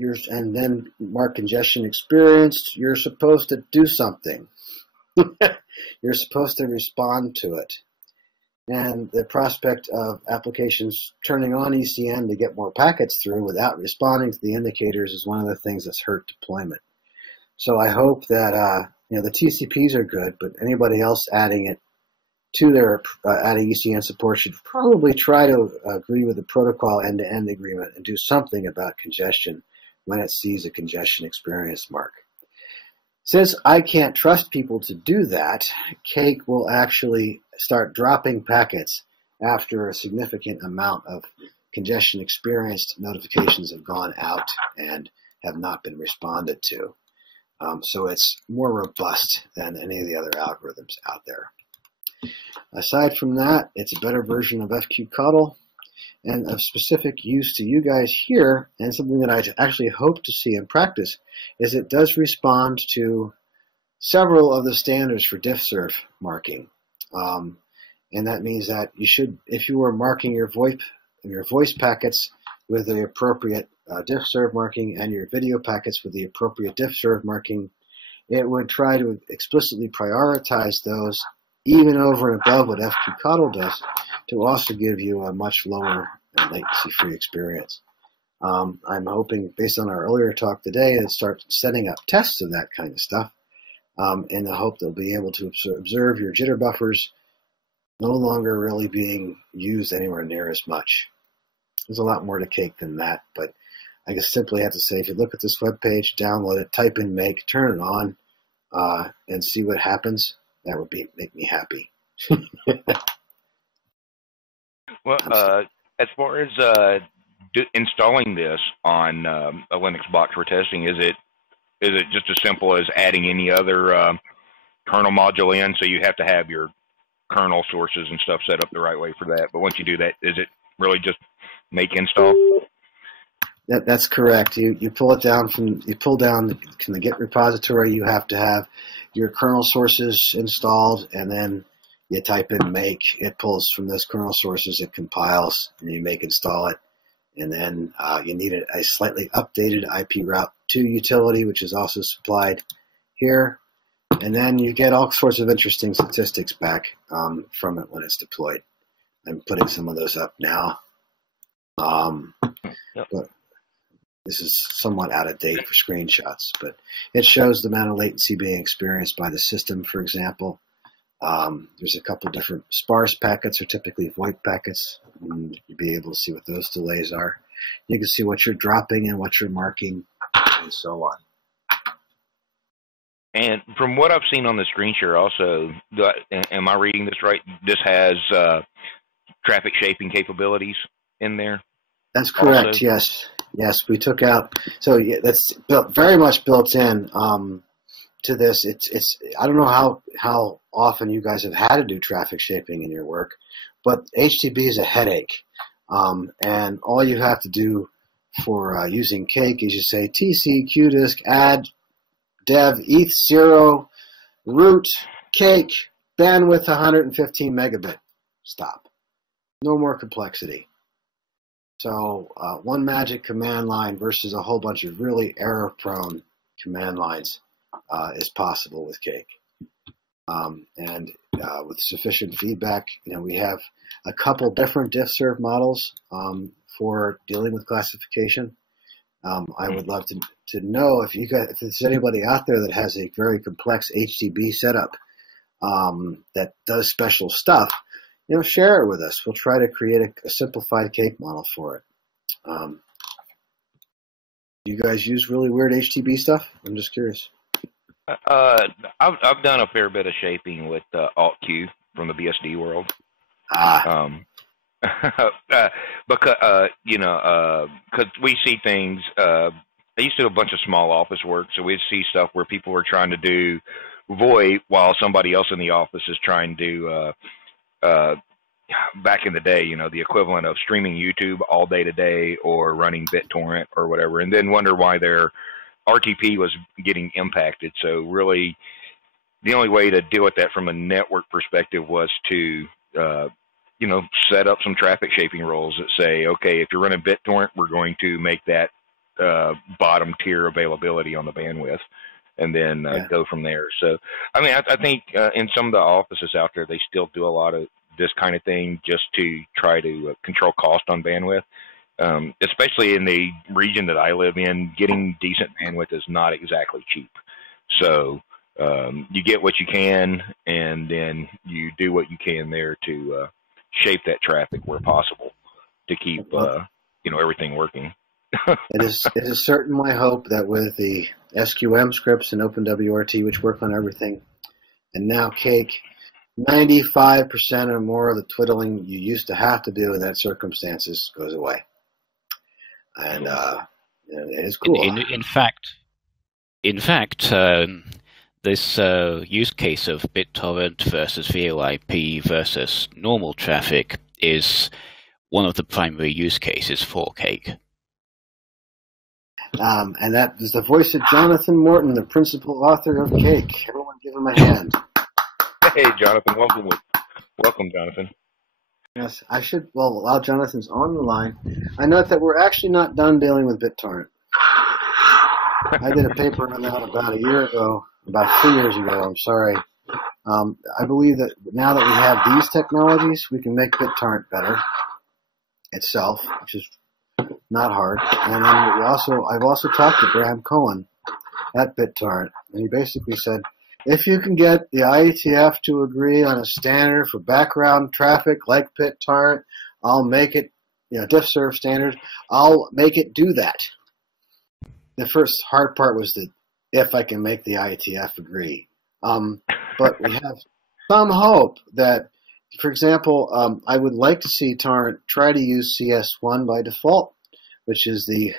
and then mark congestion experienced, you're supposed to do something. You're supposed to respond to it. And the prospect of applications turning on ECN to get more packets through without responding to the indicators is one of the things that's hurt deployment. So I hope that the TCPs are good, but anybody else adding it to their adding ECN support should probably try to agree with the protocol end-to-end agreement and do something about congestion when it sees a congestion experience mark. Since I can't trust people to do that, Cake will actually start dropping packets after a significant amount of congestion experienced notifications have gone out and have not been responded to. So it's more robust than any of the other algorithms out there. Aside from that, it's a better version of FQCODL, and of specific use to you guys here, and something that I actually hope to see in practice, is it does respond to several of the standards for diffserv marking. And that means that you should, if you were marking your voice packets with the appropriate diffserv marking and your video packets with the appropriate diffserv marking, it would try to explicitly prioritize those even over and above what FQCODL does, to also give you a much lower latency-free experience. I'm hoping, based on our earlier talk today, to start setting up tests of that kind of stuff, in the hope they'll be able to observe your jitter buffers no longer really being used anywhere near as much. There's a lot more to Cake than that, but I just simply have to say, if you look at this web page, download it, type in make, turn it on, and see what happens. That would make me happy. Well, as far as installing this on a Linux box for testing, is it just as simple as adding any other kernel module in? So you have to have your kernel sources and stuff set up the right way for that. But once you do that, is it really just make install? That's correct. You pull it down from the Git repository. You have to have your kernel sources installed, and then you type in make. It pulls from those kernel sources. It compiles, and you make install it. And then you need a slightly updated IP route 2 utility, which is also supplied here. And then you get all sorts of interesting statistics back from it when it's deployed. I'm putting some of those up now. Yep. But this is somewhat out of date for screenshots, but it shows the amount of latency being experienced by the system, for example. There's a couple different sparse packets are typically VoIP packets. And you'll be able to see what those delays are. You can see what you're dropping and what you're marking, and so on. And from what I've seen on the screen share also, am I reading this right? This has traffic shaping capabilities in there? That's correct, also? Yes. Yes, we took out, so yeah, that's very much built in to this. It's I don't know how often you guys have had to do traffic shaping in your work, but HTTP is a headache. And all you have to do for using Cake is you say TC QDisk add dev eth0 root cake bandwidth 115 megabit. Stop. No more complexity. So one magic command line versus a whole bunch of really error-prone command lines is possible with Cake. And with sufficient feedback, we have a couple different diff-serve models for dealing with classification. I would love to know if there's anybody out there that has a very complex HTTP setup that does special stuff. Share it with us. We'll try to create a simplified Cake model for it. Do you guys use really weird HTTP stuff? I'm just curious. I've done a fair bit of shaping with Alt-Q from the BSD world. Because because we see things. I used to do a bunch of small office work, so we'd see stuff where people were trying to do VoIP while somebody else in the office is trying to. Back in the day, the equivalent of streaming YouTube all day today or running BitTorrent or whatever, and then wonder why their RTP was getting impacted. So really, the only way to deal with that from a network perspective was to, set up some traffic shaping rules that say, okay, if you're running BitTorrent, we're going to make that bottom tier availability on the bandwidth, and then go from there. So, I think in some of the offices out there, they still do a lot of this kind of thing just to try to control cost on bandwidth. Especially in the region that I live in, getting decent bandwidth is not exactly cheap. So you get what you can, and then you do what you can there to shape that traffic where possible to keep everything working. It is certainly my hope that with the SQM scripts and OpenWRT, which work on everything, and now Cake, 95% or more of the twiddling you used to have to do in that circumstances goes away. And it is cool. In fact, this use case of BitTorrent versus VoIP versus normal traffic is one of the primary use cases for Cake. And that is the voice of Jonathan Morton, the principal author of Cake. Everyone give him a hand. Hey, Jonathan. Welcome, Jonathan. Yes, I should, while Jonathan's on the line, I note that we're actually not done dealing with BitTorrent. I did a paper on that about 3 years ago, I'm sorry. I believe that now that we have these technologies, we can make BitTorrent better itself, which is not hard. And then I've also talked to Graham Cohen at BitTorrent, and he basically said, if you can get the IETF to agree on a standard for background traffic like BitTorrent, I'll make it, diff-serve standard, I'll make it do that. The first hard part was if I can make the IETF agree. But we have some hope that, for example, I would like to see Torrent try to use CS1 by default, which is the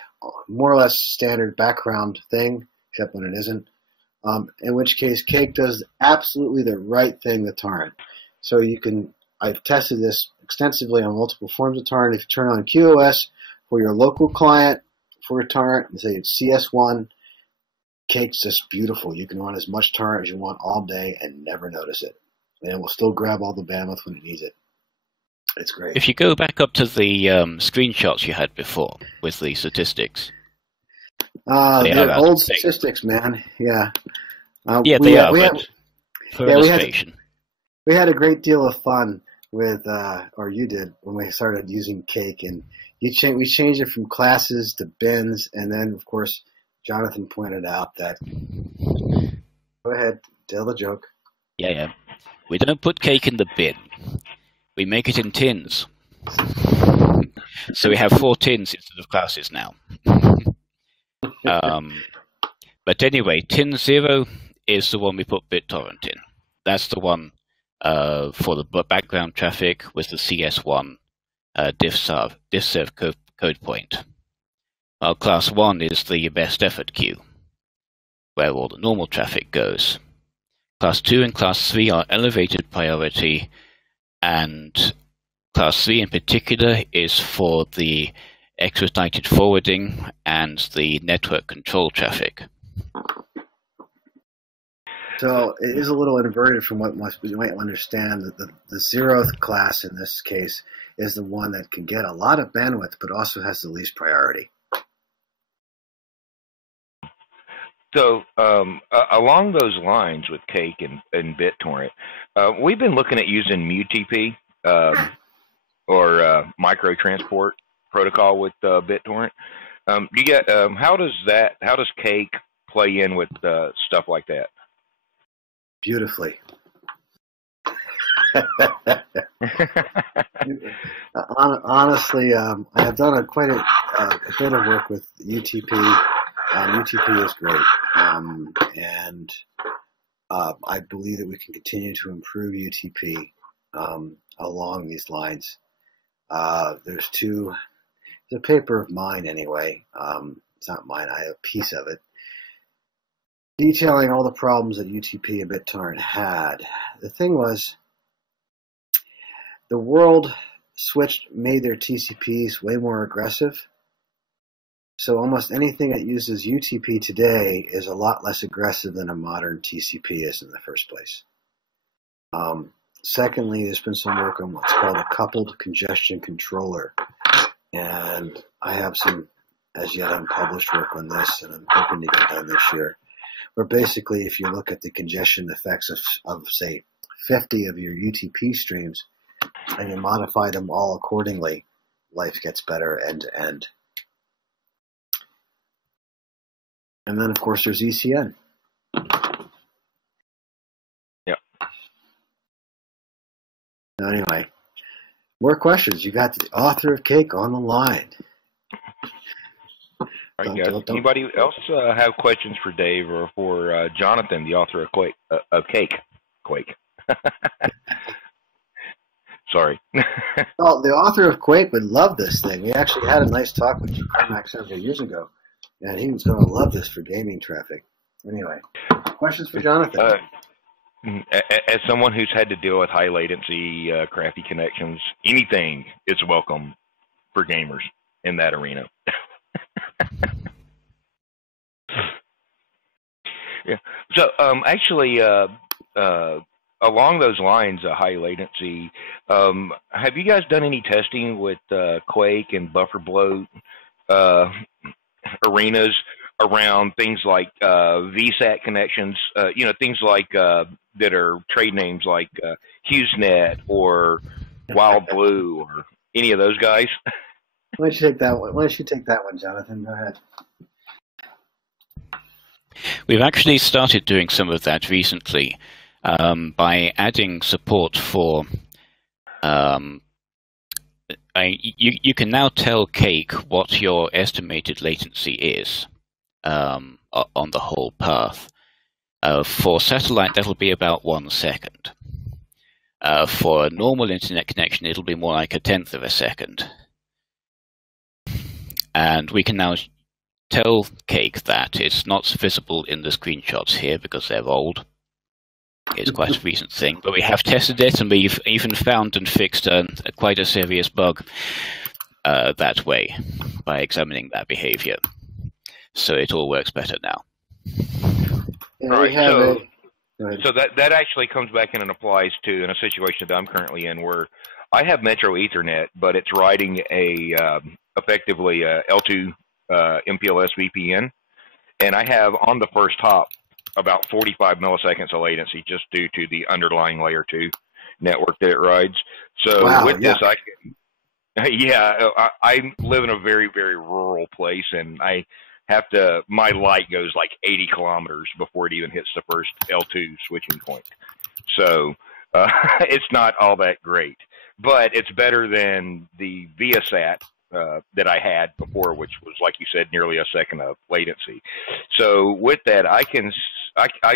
more or less standard background thing, except when it isn't. In which case, Cake does absolutely the right thing with Torrent. So I've tested this extensively on multiple forms of Torrent. If you turn on QoS for your local client for Torrent and say it's CS1, Cake's just beautiful. You can run as much Torrent as you want all day and never notice it. And it will still grab all the bandwidth when it needs it. It's great. If you go back up to the screenshots you had before with the statistics. They're old statistics, man. Yeah. They are, but for illustration. We had a great deal of fun with, or you did, when we started using Cake, and we changed it from classes to bins, and then of course Jonathan pointed out that. Go ahead, tell the joke. Yeah. We don't put cake in the bin. We make it in tins. So we have 4 tins instead of classes now. But anyway, tin 0 is the one we put BitTorrent in. That's the one for the background traffic with the CS1 diffserv code point. While class 1 is the best effort queue, where all the normal traffic goes. Class 2 and Class 3 are elevated priority, and Class 3 in particular is for the expedited forwarding and the network control traffic. So it is a little inverted from what you might understand. That the 0th class in this case is the one that can get a lot of bandwidth, but also has the least priority. So along those lines with Cake and BitTorrent, we've been looking at using MUTP or micro transport protocol with BitTorrent. You get how does Cake play in with stuff like that? Beautifully. Honestly, I have done quite a bit of work with UTP. UTP is great, and I believe that we can continue to improve UTP along these lines. There's a paper of mine anyway. It's not mine. I have a piece of it detailing all the problems that UTP and BitTorrent had. The thing was, the world made their TCPs way more aggressive. So almost anything that uses UTP today is a lot less aggressive than a modern TCP is in the first place. Secondly, there's been some work on what's called a coupled congestion controller. And I have some as yet unpublished work on this, and I'm hoping to get done this year. Where basically, if you look at the congestion effects of say, 50 of your UTP streams, and you modify them all accordingly, life gets better end to end. And then, of course, there's ECN. Yeah. Anyway, more questions. You got the author of Cake on the line. All right, guys. Anybody else have questions for Dave or for Jonathan, the author of Cake? Quake. Sorry. Well, the author of Quake would love this thing. We actually had a nice talk with Jim Carmack several years ago, and he was going to love this for gaming traffic. Anyway, questions for Jonathan? As someone who's had to deal with high latency, crappy connections, anything is welcome for gamers in that arena. Yeah. So, actually, along those lines of high latency, have you guys done any testing with Quake and buffer bloat arenas around things like VSAT connections? Things like that are trade names like HughesNet or Wild Blue or any of those guys. Why don't you take that one? Why don't you take that one, Jonathan? Go ahead. We've actually started doing some of that recently by adding support for. You can now tell Cake what your estimated latency is on the whole path. For satellite, that'll be about 1 second. For a normal internet connection, it'll be more like 1/10 of a second. And we can now tell Cake that. It's not visible in the screenshots here because they're old. It's quite a recent thing, but we have tested it, and we've even found and fixed quite a serious bug that way by examining that behavior. So it all works better now. Right. So that actually comes back in and applies to in a situation that I'm currently in where I have Metro Ethernet, but it's writing effectively a L2 MPLS VPN, and I have on the first hop about 45 milliseconds of latency just due to the underlying layer 2 network that it rides. So this, Yeah, I live in a very, very rural place, and I have to. My light goes like 80 kilometers before it even hits the first L2 switching point. So it's not all that great, but it's better than the Viasat that I had before, which was, like you said, nearly a second of latency. So with that, I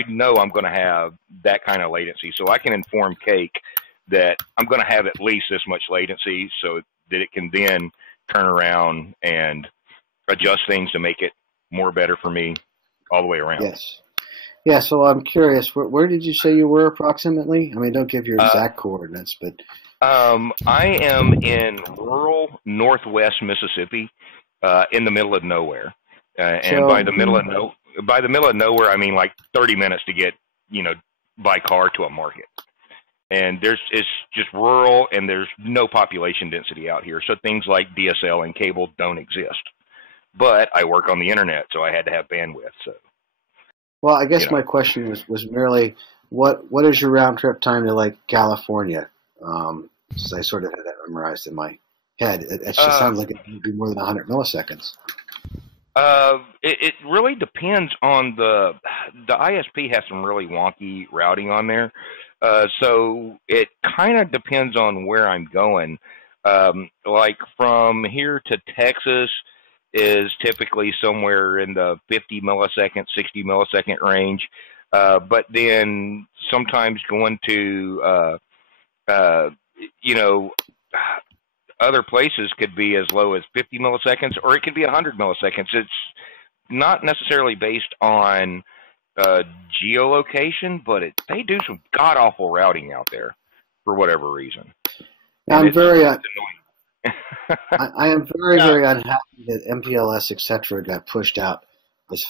know I'm going to have that kind of latency, so I can inform Cake that I'm going to have at least this much latency, so that it can then turn around and adjust things to make it more better for me all the way around. Yes. Yeah, so I'm curious, where did you say you were approximately? I mean, don't give your exact coordinates, but... I am in rural northwest Mississippi, in the middle of nowhere. And by the middle of nowhere, I mean like 30 minutes to get, by car to a market. And it's just rural, and there's no population density out here. So things like DSL and cable don't exist. But I work on the internet, so I had to have bandwidth. So, well, I guess my question was merely, what is your round trip time to like California? Since I sort of had that memorized in my head, it just sounds like it would be more than 100 milliseconds. It really depends on the ISP has some really wonky routing on there. So it kind of depends on where I'm going. Like from here to Texas is typically somewhere in the 50 millisecond, 60 millisecond range. But then sometimes going to, other places could be as low as 50 milliseconds, or it could be 100 milliseconds. It's not necessarily based on geolocation, but they do some god-awful routing out there for whatever reason. I'm very I am very unhappy that MPLS, etc., got pushed out as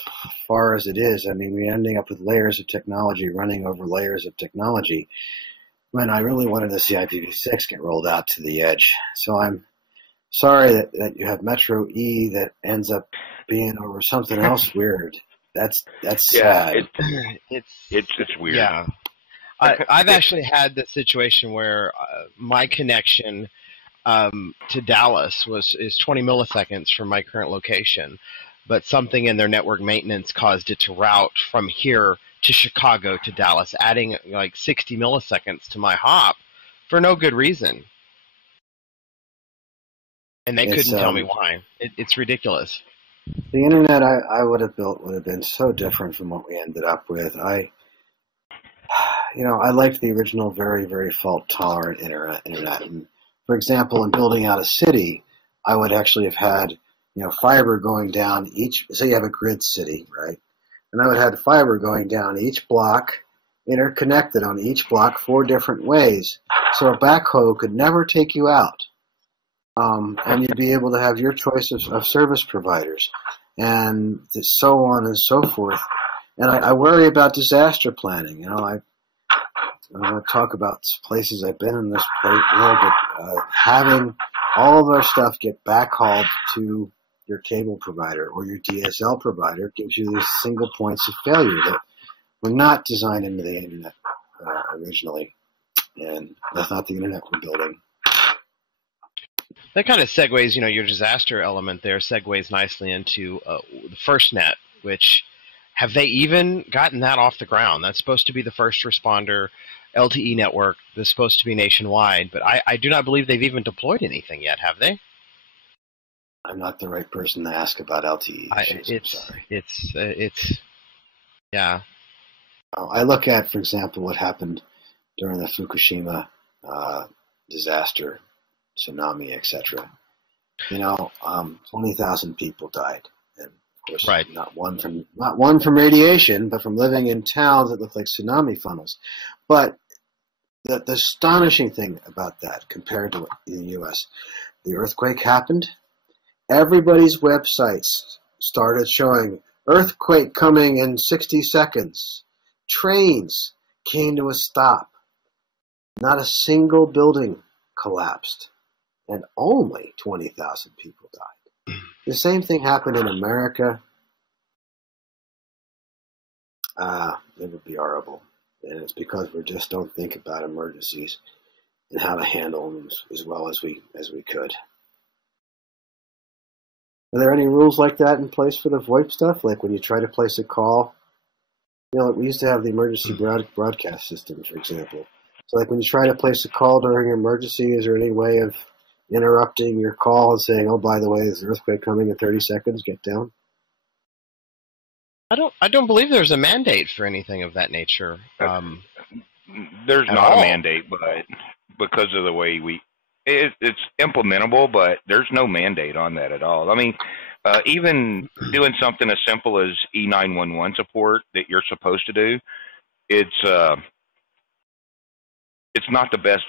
far as it is. I mean, we're ending up with layers of technology running over layers of technology when I really wanted to see IPv6 get rolled out to the edge. So I'm sorry that you have Metro E that ends up being over something else weird. That's sad. It's weird. Yeah. I've actually had the situation where my connection to Dallas is 20 milliseconds from my current location, but something in their network maintenance caused it to route from here to Chicago to Dallas, adding like 60 milliseconds to my hop for no good reason. And they couldn't tell me why. It's ridiculous. The internet I would have built would have been so different from what we ended up with. I liked the original very, very fault-tolerant internet. And for example, in building out a city, I would actually have had, fiber going down each. Say you have a grid city, right? And I would have fiber going down each block, interconnected on each block 4 different ways, so a backhoe could never take you out. And you'd be able to have your choice of service providers, and so on and so forth. And I worry about disaster planning. I want to talk about places I've been in this world, but having all of our stuff get backhauled to your cable provider or your DSL provider gives you these single points of failure that were not designed into the internet originally, and that's not the internet we're building. That kind of segues, your disaster element there segues nicely into the FirstNet, which have they even gotten that off the ground? That's supposed to be the first responder LTE network that's supposed to be nationwide, but I do not believe they've even deployed anything yet, have they? I'm not the right person to ask about LTE issues. Yeah. I look at, for example, what happened during the Fukushima disaster, tsunami, etc. 20,000 people died, and of course, right. not one from radiation, but from living in towns that look like tsunami funnels. But the astonishing thing about that, compared to in the U.S., the earthquake happened. Everybody's websites started showing earthquake coming in 60 seconds. Trains came to a stop. Not a single building collapsed, and only 20,000 people died. The same thing happened in America. It would be horrible, and it's because we just don't think about emergencies and how to handle them as well as we could. Are there any rules like that in place for the VoIP stuff? Like when you try to place a call, we used to have the emergency broadcast system, for example. So like when you try to place a call during an emergency, is there any way of interrupting your call and saying, oh, by the way, there's an earthquake coming in 30 seconds, get down? I don't believe there's a mandate for anything of that nature. There's not a mandate, but because of the way it's implementable, but there's no mandate on that at all. I mean, even doing something as simple as E911 support that you're supposed to do, it's not the best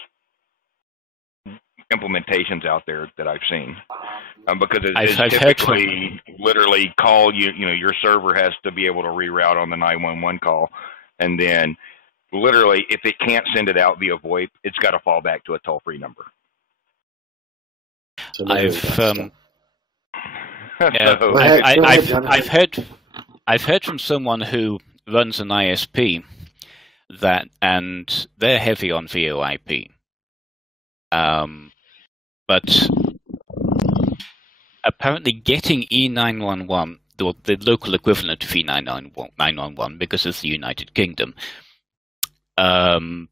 implementations out there that I've seen, because it's typically literally call your server has to be able to reroute on the 911 call, and then literally if it can't send it out via VoIP, it's got to fall back to a toll-free number. So I've heard from someone who runs an ISP and they're heavy on VoIP. But apparently getting E911, the local equivalent of E911 because it's the United Kingdom, but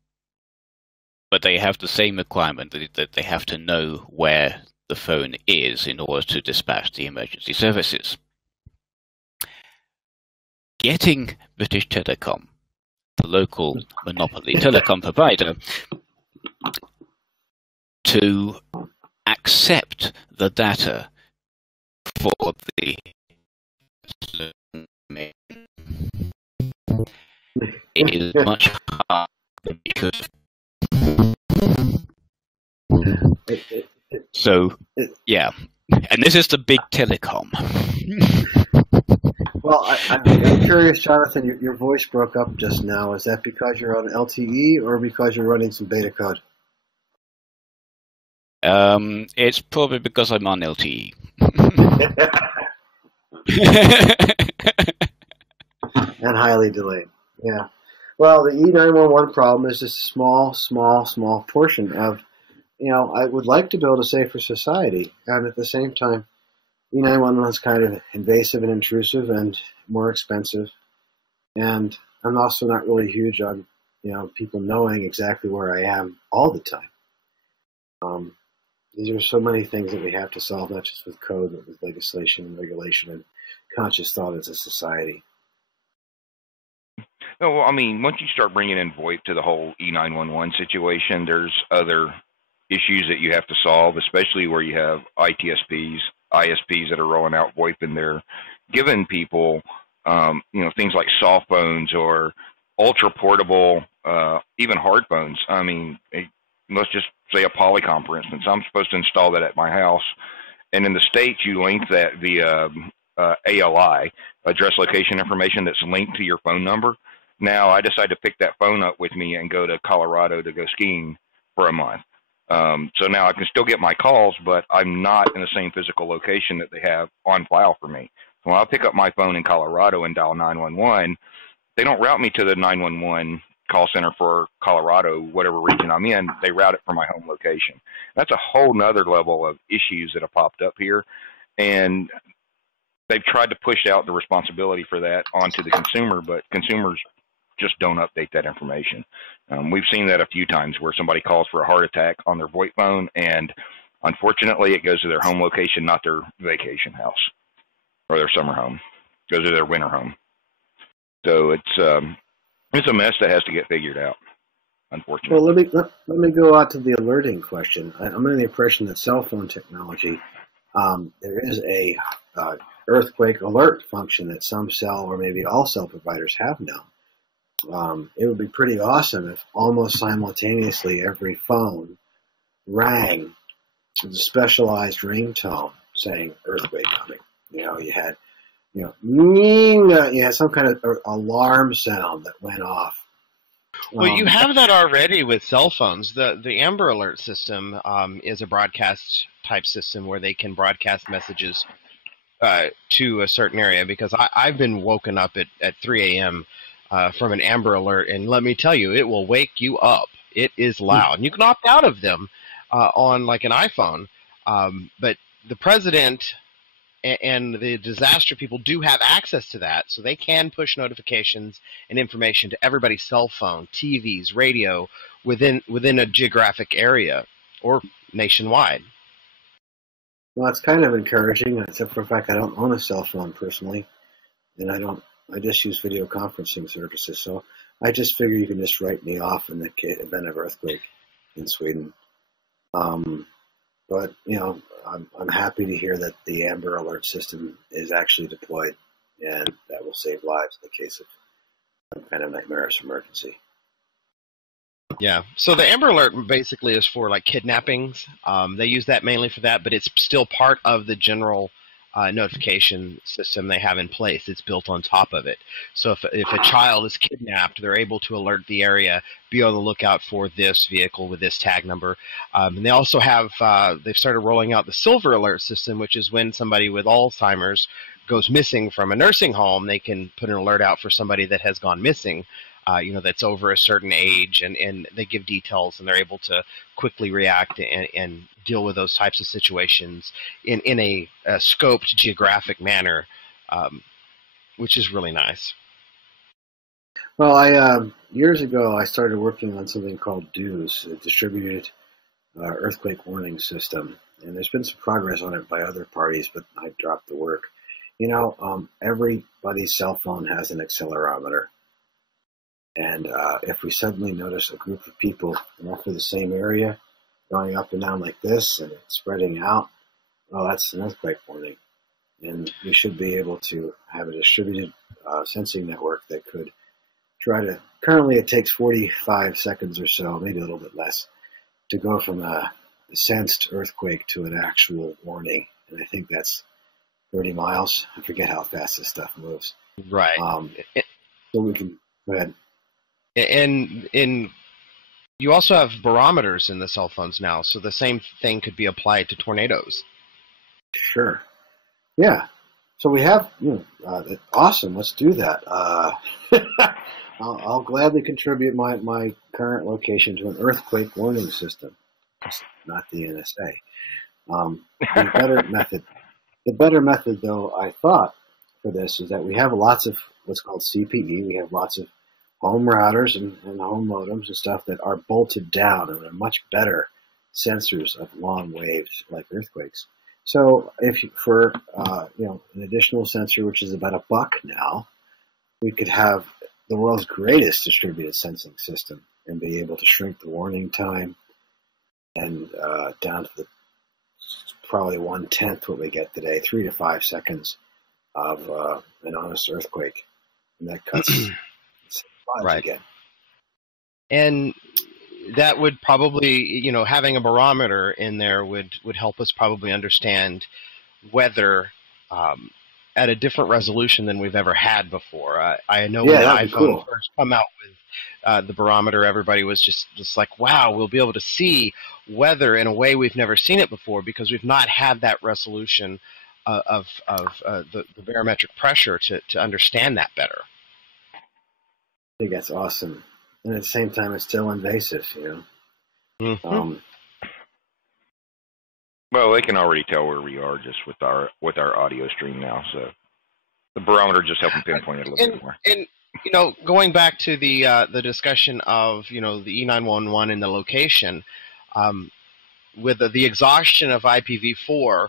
they have the same requirement that they have to know where the phone is in order to dispatch the emergency services. Getting British Telecom, the local monopoly telecom provider, to accept the data for the it is much harder because yeah, and this is the big telecom. Well, I'm curious, Jonathan, your voice broke up just now. Is that because you're on LTE or because you're running some beta code? It's probably because I'm on LTE. And highly delayed. Yeah. Well, the E911 problem is just a small portion of, I would like to build a safer society. And at the same time, E911 is kind of invasive and intrusive and more expensive. And I'm also not really huge on, people knowing exactly where I am all the time. These are so many things that we have to solve, not just with code, but with legislation and regulation and conscious thought as a society. No, well, I mean, once you start bringing in VoIP to the whole E911 situation, there's other issues that you have to solve, especially where you have ISPs that are rolling out VoIP and they're giving people, things like soft phones or ultra portable, even hard phones. I mean, let's just say a Polycom, for instance. I'm supposed to install that at my house, and in the States, you link that via ALI, address location information, that's linked to your phone number. Now, I decide to pick that phone up with me and go to Colorado to go skiing for a month. So now I can still get my calls, but I'm not in the same physical location that they have on file for me. When I pick up my phone in Colorado and dial 911, they don't route me to the 911 call center for Colorado, whatever region I'm in. They route it from my home location. That's a whole nother level of issues that have popped up here. And they've tried to push out the responsibility for that onto the consumer, but consumers just don't update that information. We've seen that a few times where somebody calls for a heart attack on their VoIP phone, and unfortunately it goes to their home location, not their vacation house or their summer home. It goes to their winter home. So it's a mess that has to get figured out, unfortunately. Well, let me go out to the alerting question. I'm under the impression that cell phone technology, there is a earthquake alert function that some cell or maybe all cell providers have now. It would be pretty awesome if almost simultaneously every phone rang with a specialized ringtone saying earthquake coming. You had, you had some kind of alarm sound that went off. Well, you have that already with cell phones. The Amber Alert system is a broadcast type system where they can broadcast messages to a certain area, because I've been woken up at 3 a.m. From an Amber Alert, and let me tell you, it will wake you up. It is loud. You can opt out of them on like an iPhone, but the president and the disaster people do have access to that, so they can push notifications and information to everybody's cell phone, TVs, radio within a geographic area or nationwide. Well, it's kind of encouraging, except for the fact I don't own a cell phone personally, and I just use video conferencing services, so I just figure you can just write me off in the event of earthquake in Sweden. But, you know, I'm happy to hear that the Amber Alert system is actually deployed, and that will save lives in the case of some kind of nightmarish emergency. Yeah, so the Amber Alert basically is for like kidnappings. They use that mainly for that, but it's still part of the general notification system they have in place. It's built on top of it. So if a child is kidnapped, they're able to alert the area, be on the lookout for this vehicle with this tag number. And they also have, they've started rolling out the Silver Alert system, which is when somebody with Alzheimer's goes missing from a nursing home, they can put an alert out for somebody that has gone missing. You know, that's over a certain age, and they give details, and they're able to quickly react and deal with those types of situations in a scoped geographic manner, which is really nice. Well, years ago I started working on something called DEWS, a distributed earthquake warning system, and there's been some progress on it by other parties, but I dropped the work. You know, everybody's cell phone has an accelerometer. And if we suddenly notice a group of people in roughly the same area going up and down like this and it's spreading out, well, that's an earthquake warning. And we should be able to have a distributed sensing network that could try to, currently it takes 45 seconds or so, maybe a little bit less, to go from a sensed earthquake to an actual warning. And I think that's 30 miles. I forget how fast this stuff moves. Right. So we can, go ahead. And you also have barometers in the cell phones now, so the same thing could be applied to tornadoes. Sure. Yeah. So we have, awesome. Let's do that. I'll gladly contribute my current location to an earthquake warning system. It's not the NSA. The better method, though, I thought for this is that we have lots of what's called CPE. We have lots of home routers and home modems and stuff that are bolted down and are much better sensors of long waves like earthquakes. So if for an additional sensor, which is about $1 now, we could have the world's greatest distributed sensing system and be able to shrink the warning time and down to probably 1/10 what we get today, 3 to 5 seconds of an honest earthquake, and that cuts. Right. Again. And that would probably, having a barometer in there would help us probably understand weather at a different resolution than we've ever had before. I know when the iPhone first come out with the barometer, everybody was just like, wow, we'll be able to see weather in a way we've never seen it before because we've not had that resolution of the barometric pressure to understand that better. I think that's awesome, and at the same time, it's still invasive, Mm-hmm. Well, they can already tell where we are just with our audio stream now, so the barometer just helps them pinpoint it a little bit more. And going back to the discussion of the E911 and the location, with the exhaustion of IPv4,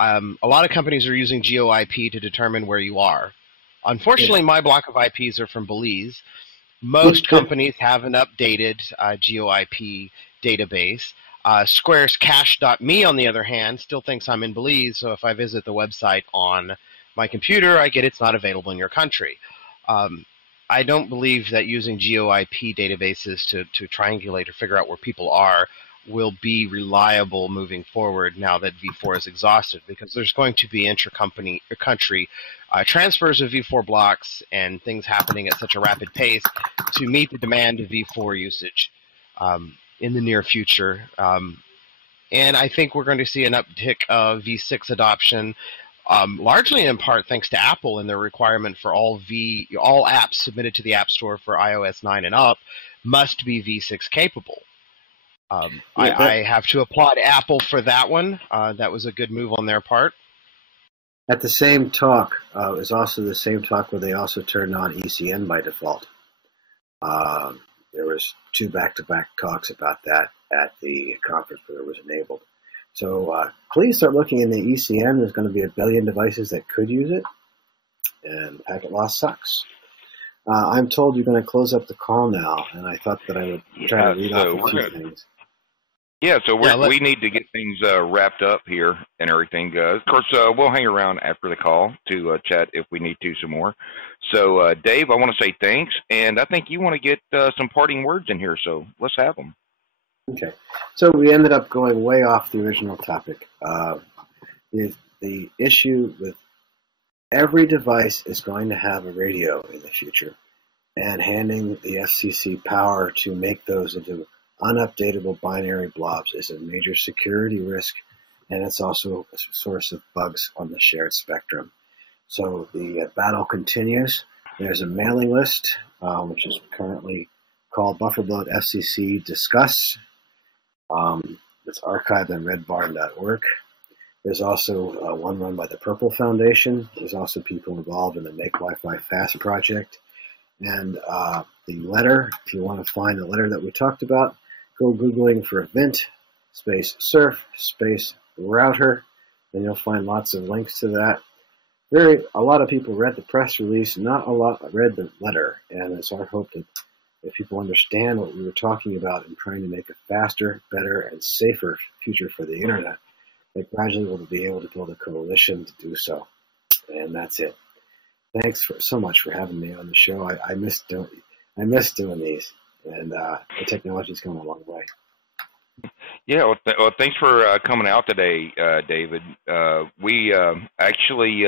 a lot of companies are using GeoIP to determine where you are. Unfortunately, my block of IPs are from Belize. Most companies have an updated GeoIP database. Square's cache.me, on the other hand, still thinks I'm in Belize, so if I visit the website on my computer, I get it's not available in your country. I don't believe that using GeoIP databases to triangulate or figure out where people are will be reliable moving forward now that V4 is exhausted, because there's going to be intra-country transfers of V4 blocks and things happening at such a rapid pace to meet the demand of V4 usage in the near future. And I think we're going to see an uptick of V6 adoption, largely in part thanks to Apple and their requirement for all apps submitted to the App Store for iOS 9 and up must be V6 capable. I have to applaud Apple for that one. That was a good move on their part. At the same talk is also the same talk where they also turned on ECN by default. There was 2 back-to-back talks about that at the conference where it was enabled. So please start looking in the ECN. There's going to be 1 billion devices that could use it, and packet loss sucks. I'm told you're going to close up the call now, and I thought that I would try to read off a few things. Yeah, so we need to get things wrapped up here and everything. Of course, we'll hang around after the call to chat if we need to some more. So, Dave, I want to say thanks, and I think you want to get some parting words in here, so let's have them. Okay. So we ended up going way off the original topic. The issue with every device is going to have a radio in the future, and handing the FCC power to make those into unupdatable binary blobs is a major security risk, and it's also a source of bugs on the shared spectrum. So the battle continues. There's a mailing list, which is currently called Bufferbloat FCC Discuss. It's archived on redbarn.org. There's also one run by the Purple Foundation. There's also people involved in the Make Wi-Fi Fast project. And the letter, if you want to find the letter that we talked about, go Googling for Vint, space surf, space router, and you'll find lots of links to that. A lot of people read the press release, not a lot read the letter, and it's our hope that if people understand what we were talking about in trying to make a faster, better, and safer future for the internet, they gradually will be able to build a coalition to do so. And that's it. Thanks so much for having me on the show. I miss doing these, and the technology's come a long way. Yeah, well, thanks for coming out today, David. We actually,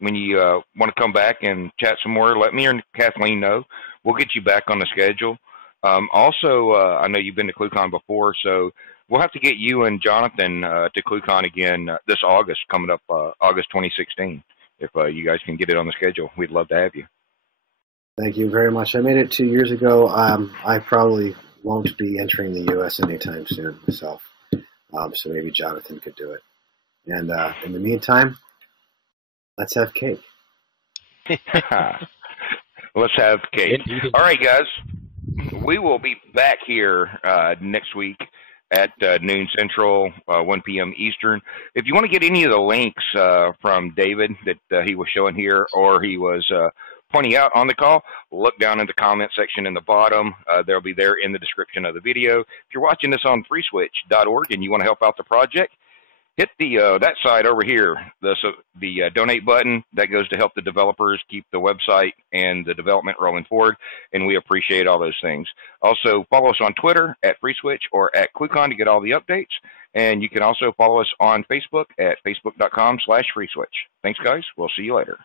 when you want to come back and chat some more, let me and Kathleen know. We'll get you back on the schedule. Also, I know you've been to ClueCon before, so we'll have to get you and Jonathan to ClueCon again this August, coming up August 2016. If you guys can get it on the schedule, we'd love to have you. Thank you very much. I made it 2 years ago. I probably won't be entering the U.S. anytime soon myself, so maybe Jonathan could do it. And in the meantime, let's have cake. Let's have cake. All right, guys. We will be back here next week at noon Central, 1 p.m. Eastern. If you want to get any of the links from David that he was showing here or he was pointing out on the call, look down in the comment section in the bottom. They'll be there in the description of the video. If you're watching this on freeswitch.org and you want to help out the project, hit the that side over here, the donate button. That goes to help the developers keep the website and the development rolling forward, and we appreciate all those things. Also, follow us on Twitter at FreeSwitch or at ClueCon to get all the updates, and you can also follow us on Facebook at facebook.com/FreeSwitch. Thanks, guys. We'll see you later.